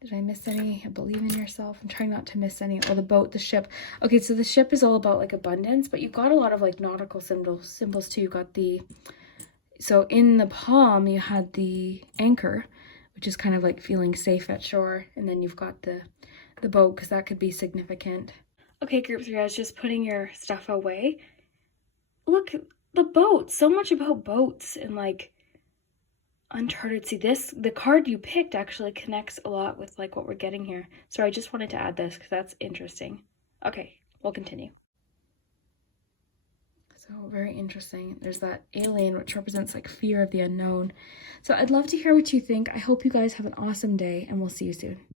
Did I miss any? Believe in yourself. I'm trying not to miss any. Oh, the boat, the ship. Okay, so the ship is all about like abundance, but you've got a lot of like nautical symbols too. You've got the, so in the palm, you had the anchor, which is kind of like feeling safe at shore. And then you've got the boat, because that could be significant. Okay, group 3, I was just putting your stuff away. Look, the boat. So much about boats and like Uncharted. See, the card you picked actually connects a lot with like what we're getting here. So I just wanted to add this because that's interesting. Okay, we'll continue. So very interesting. There's that alien, which represents like fear of the unknown. So I'd love to hear what you think. I hope you guys have an awesome day, and we'll see you soon.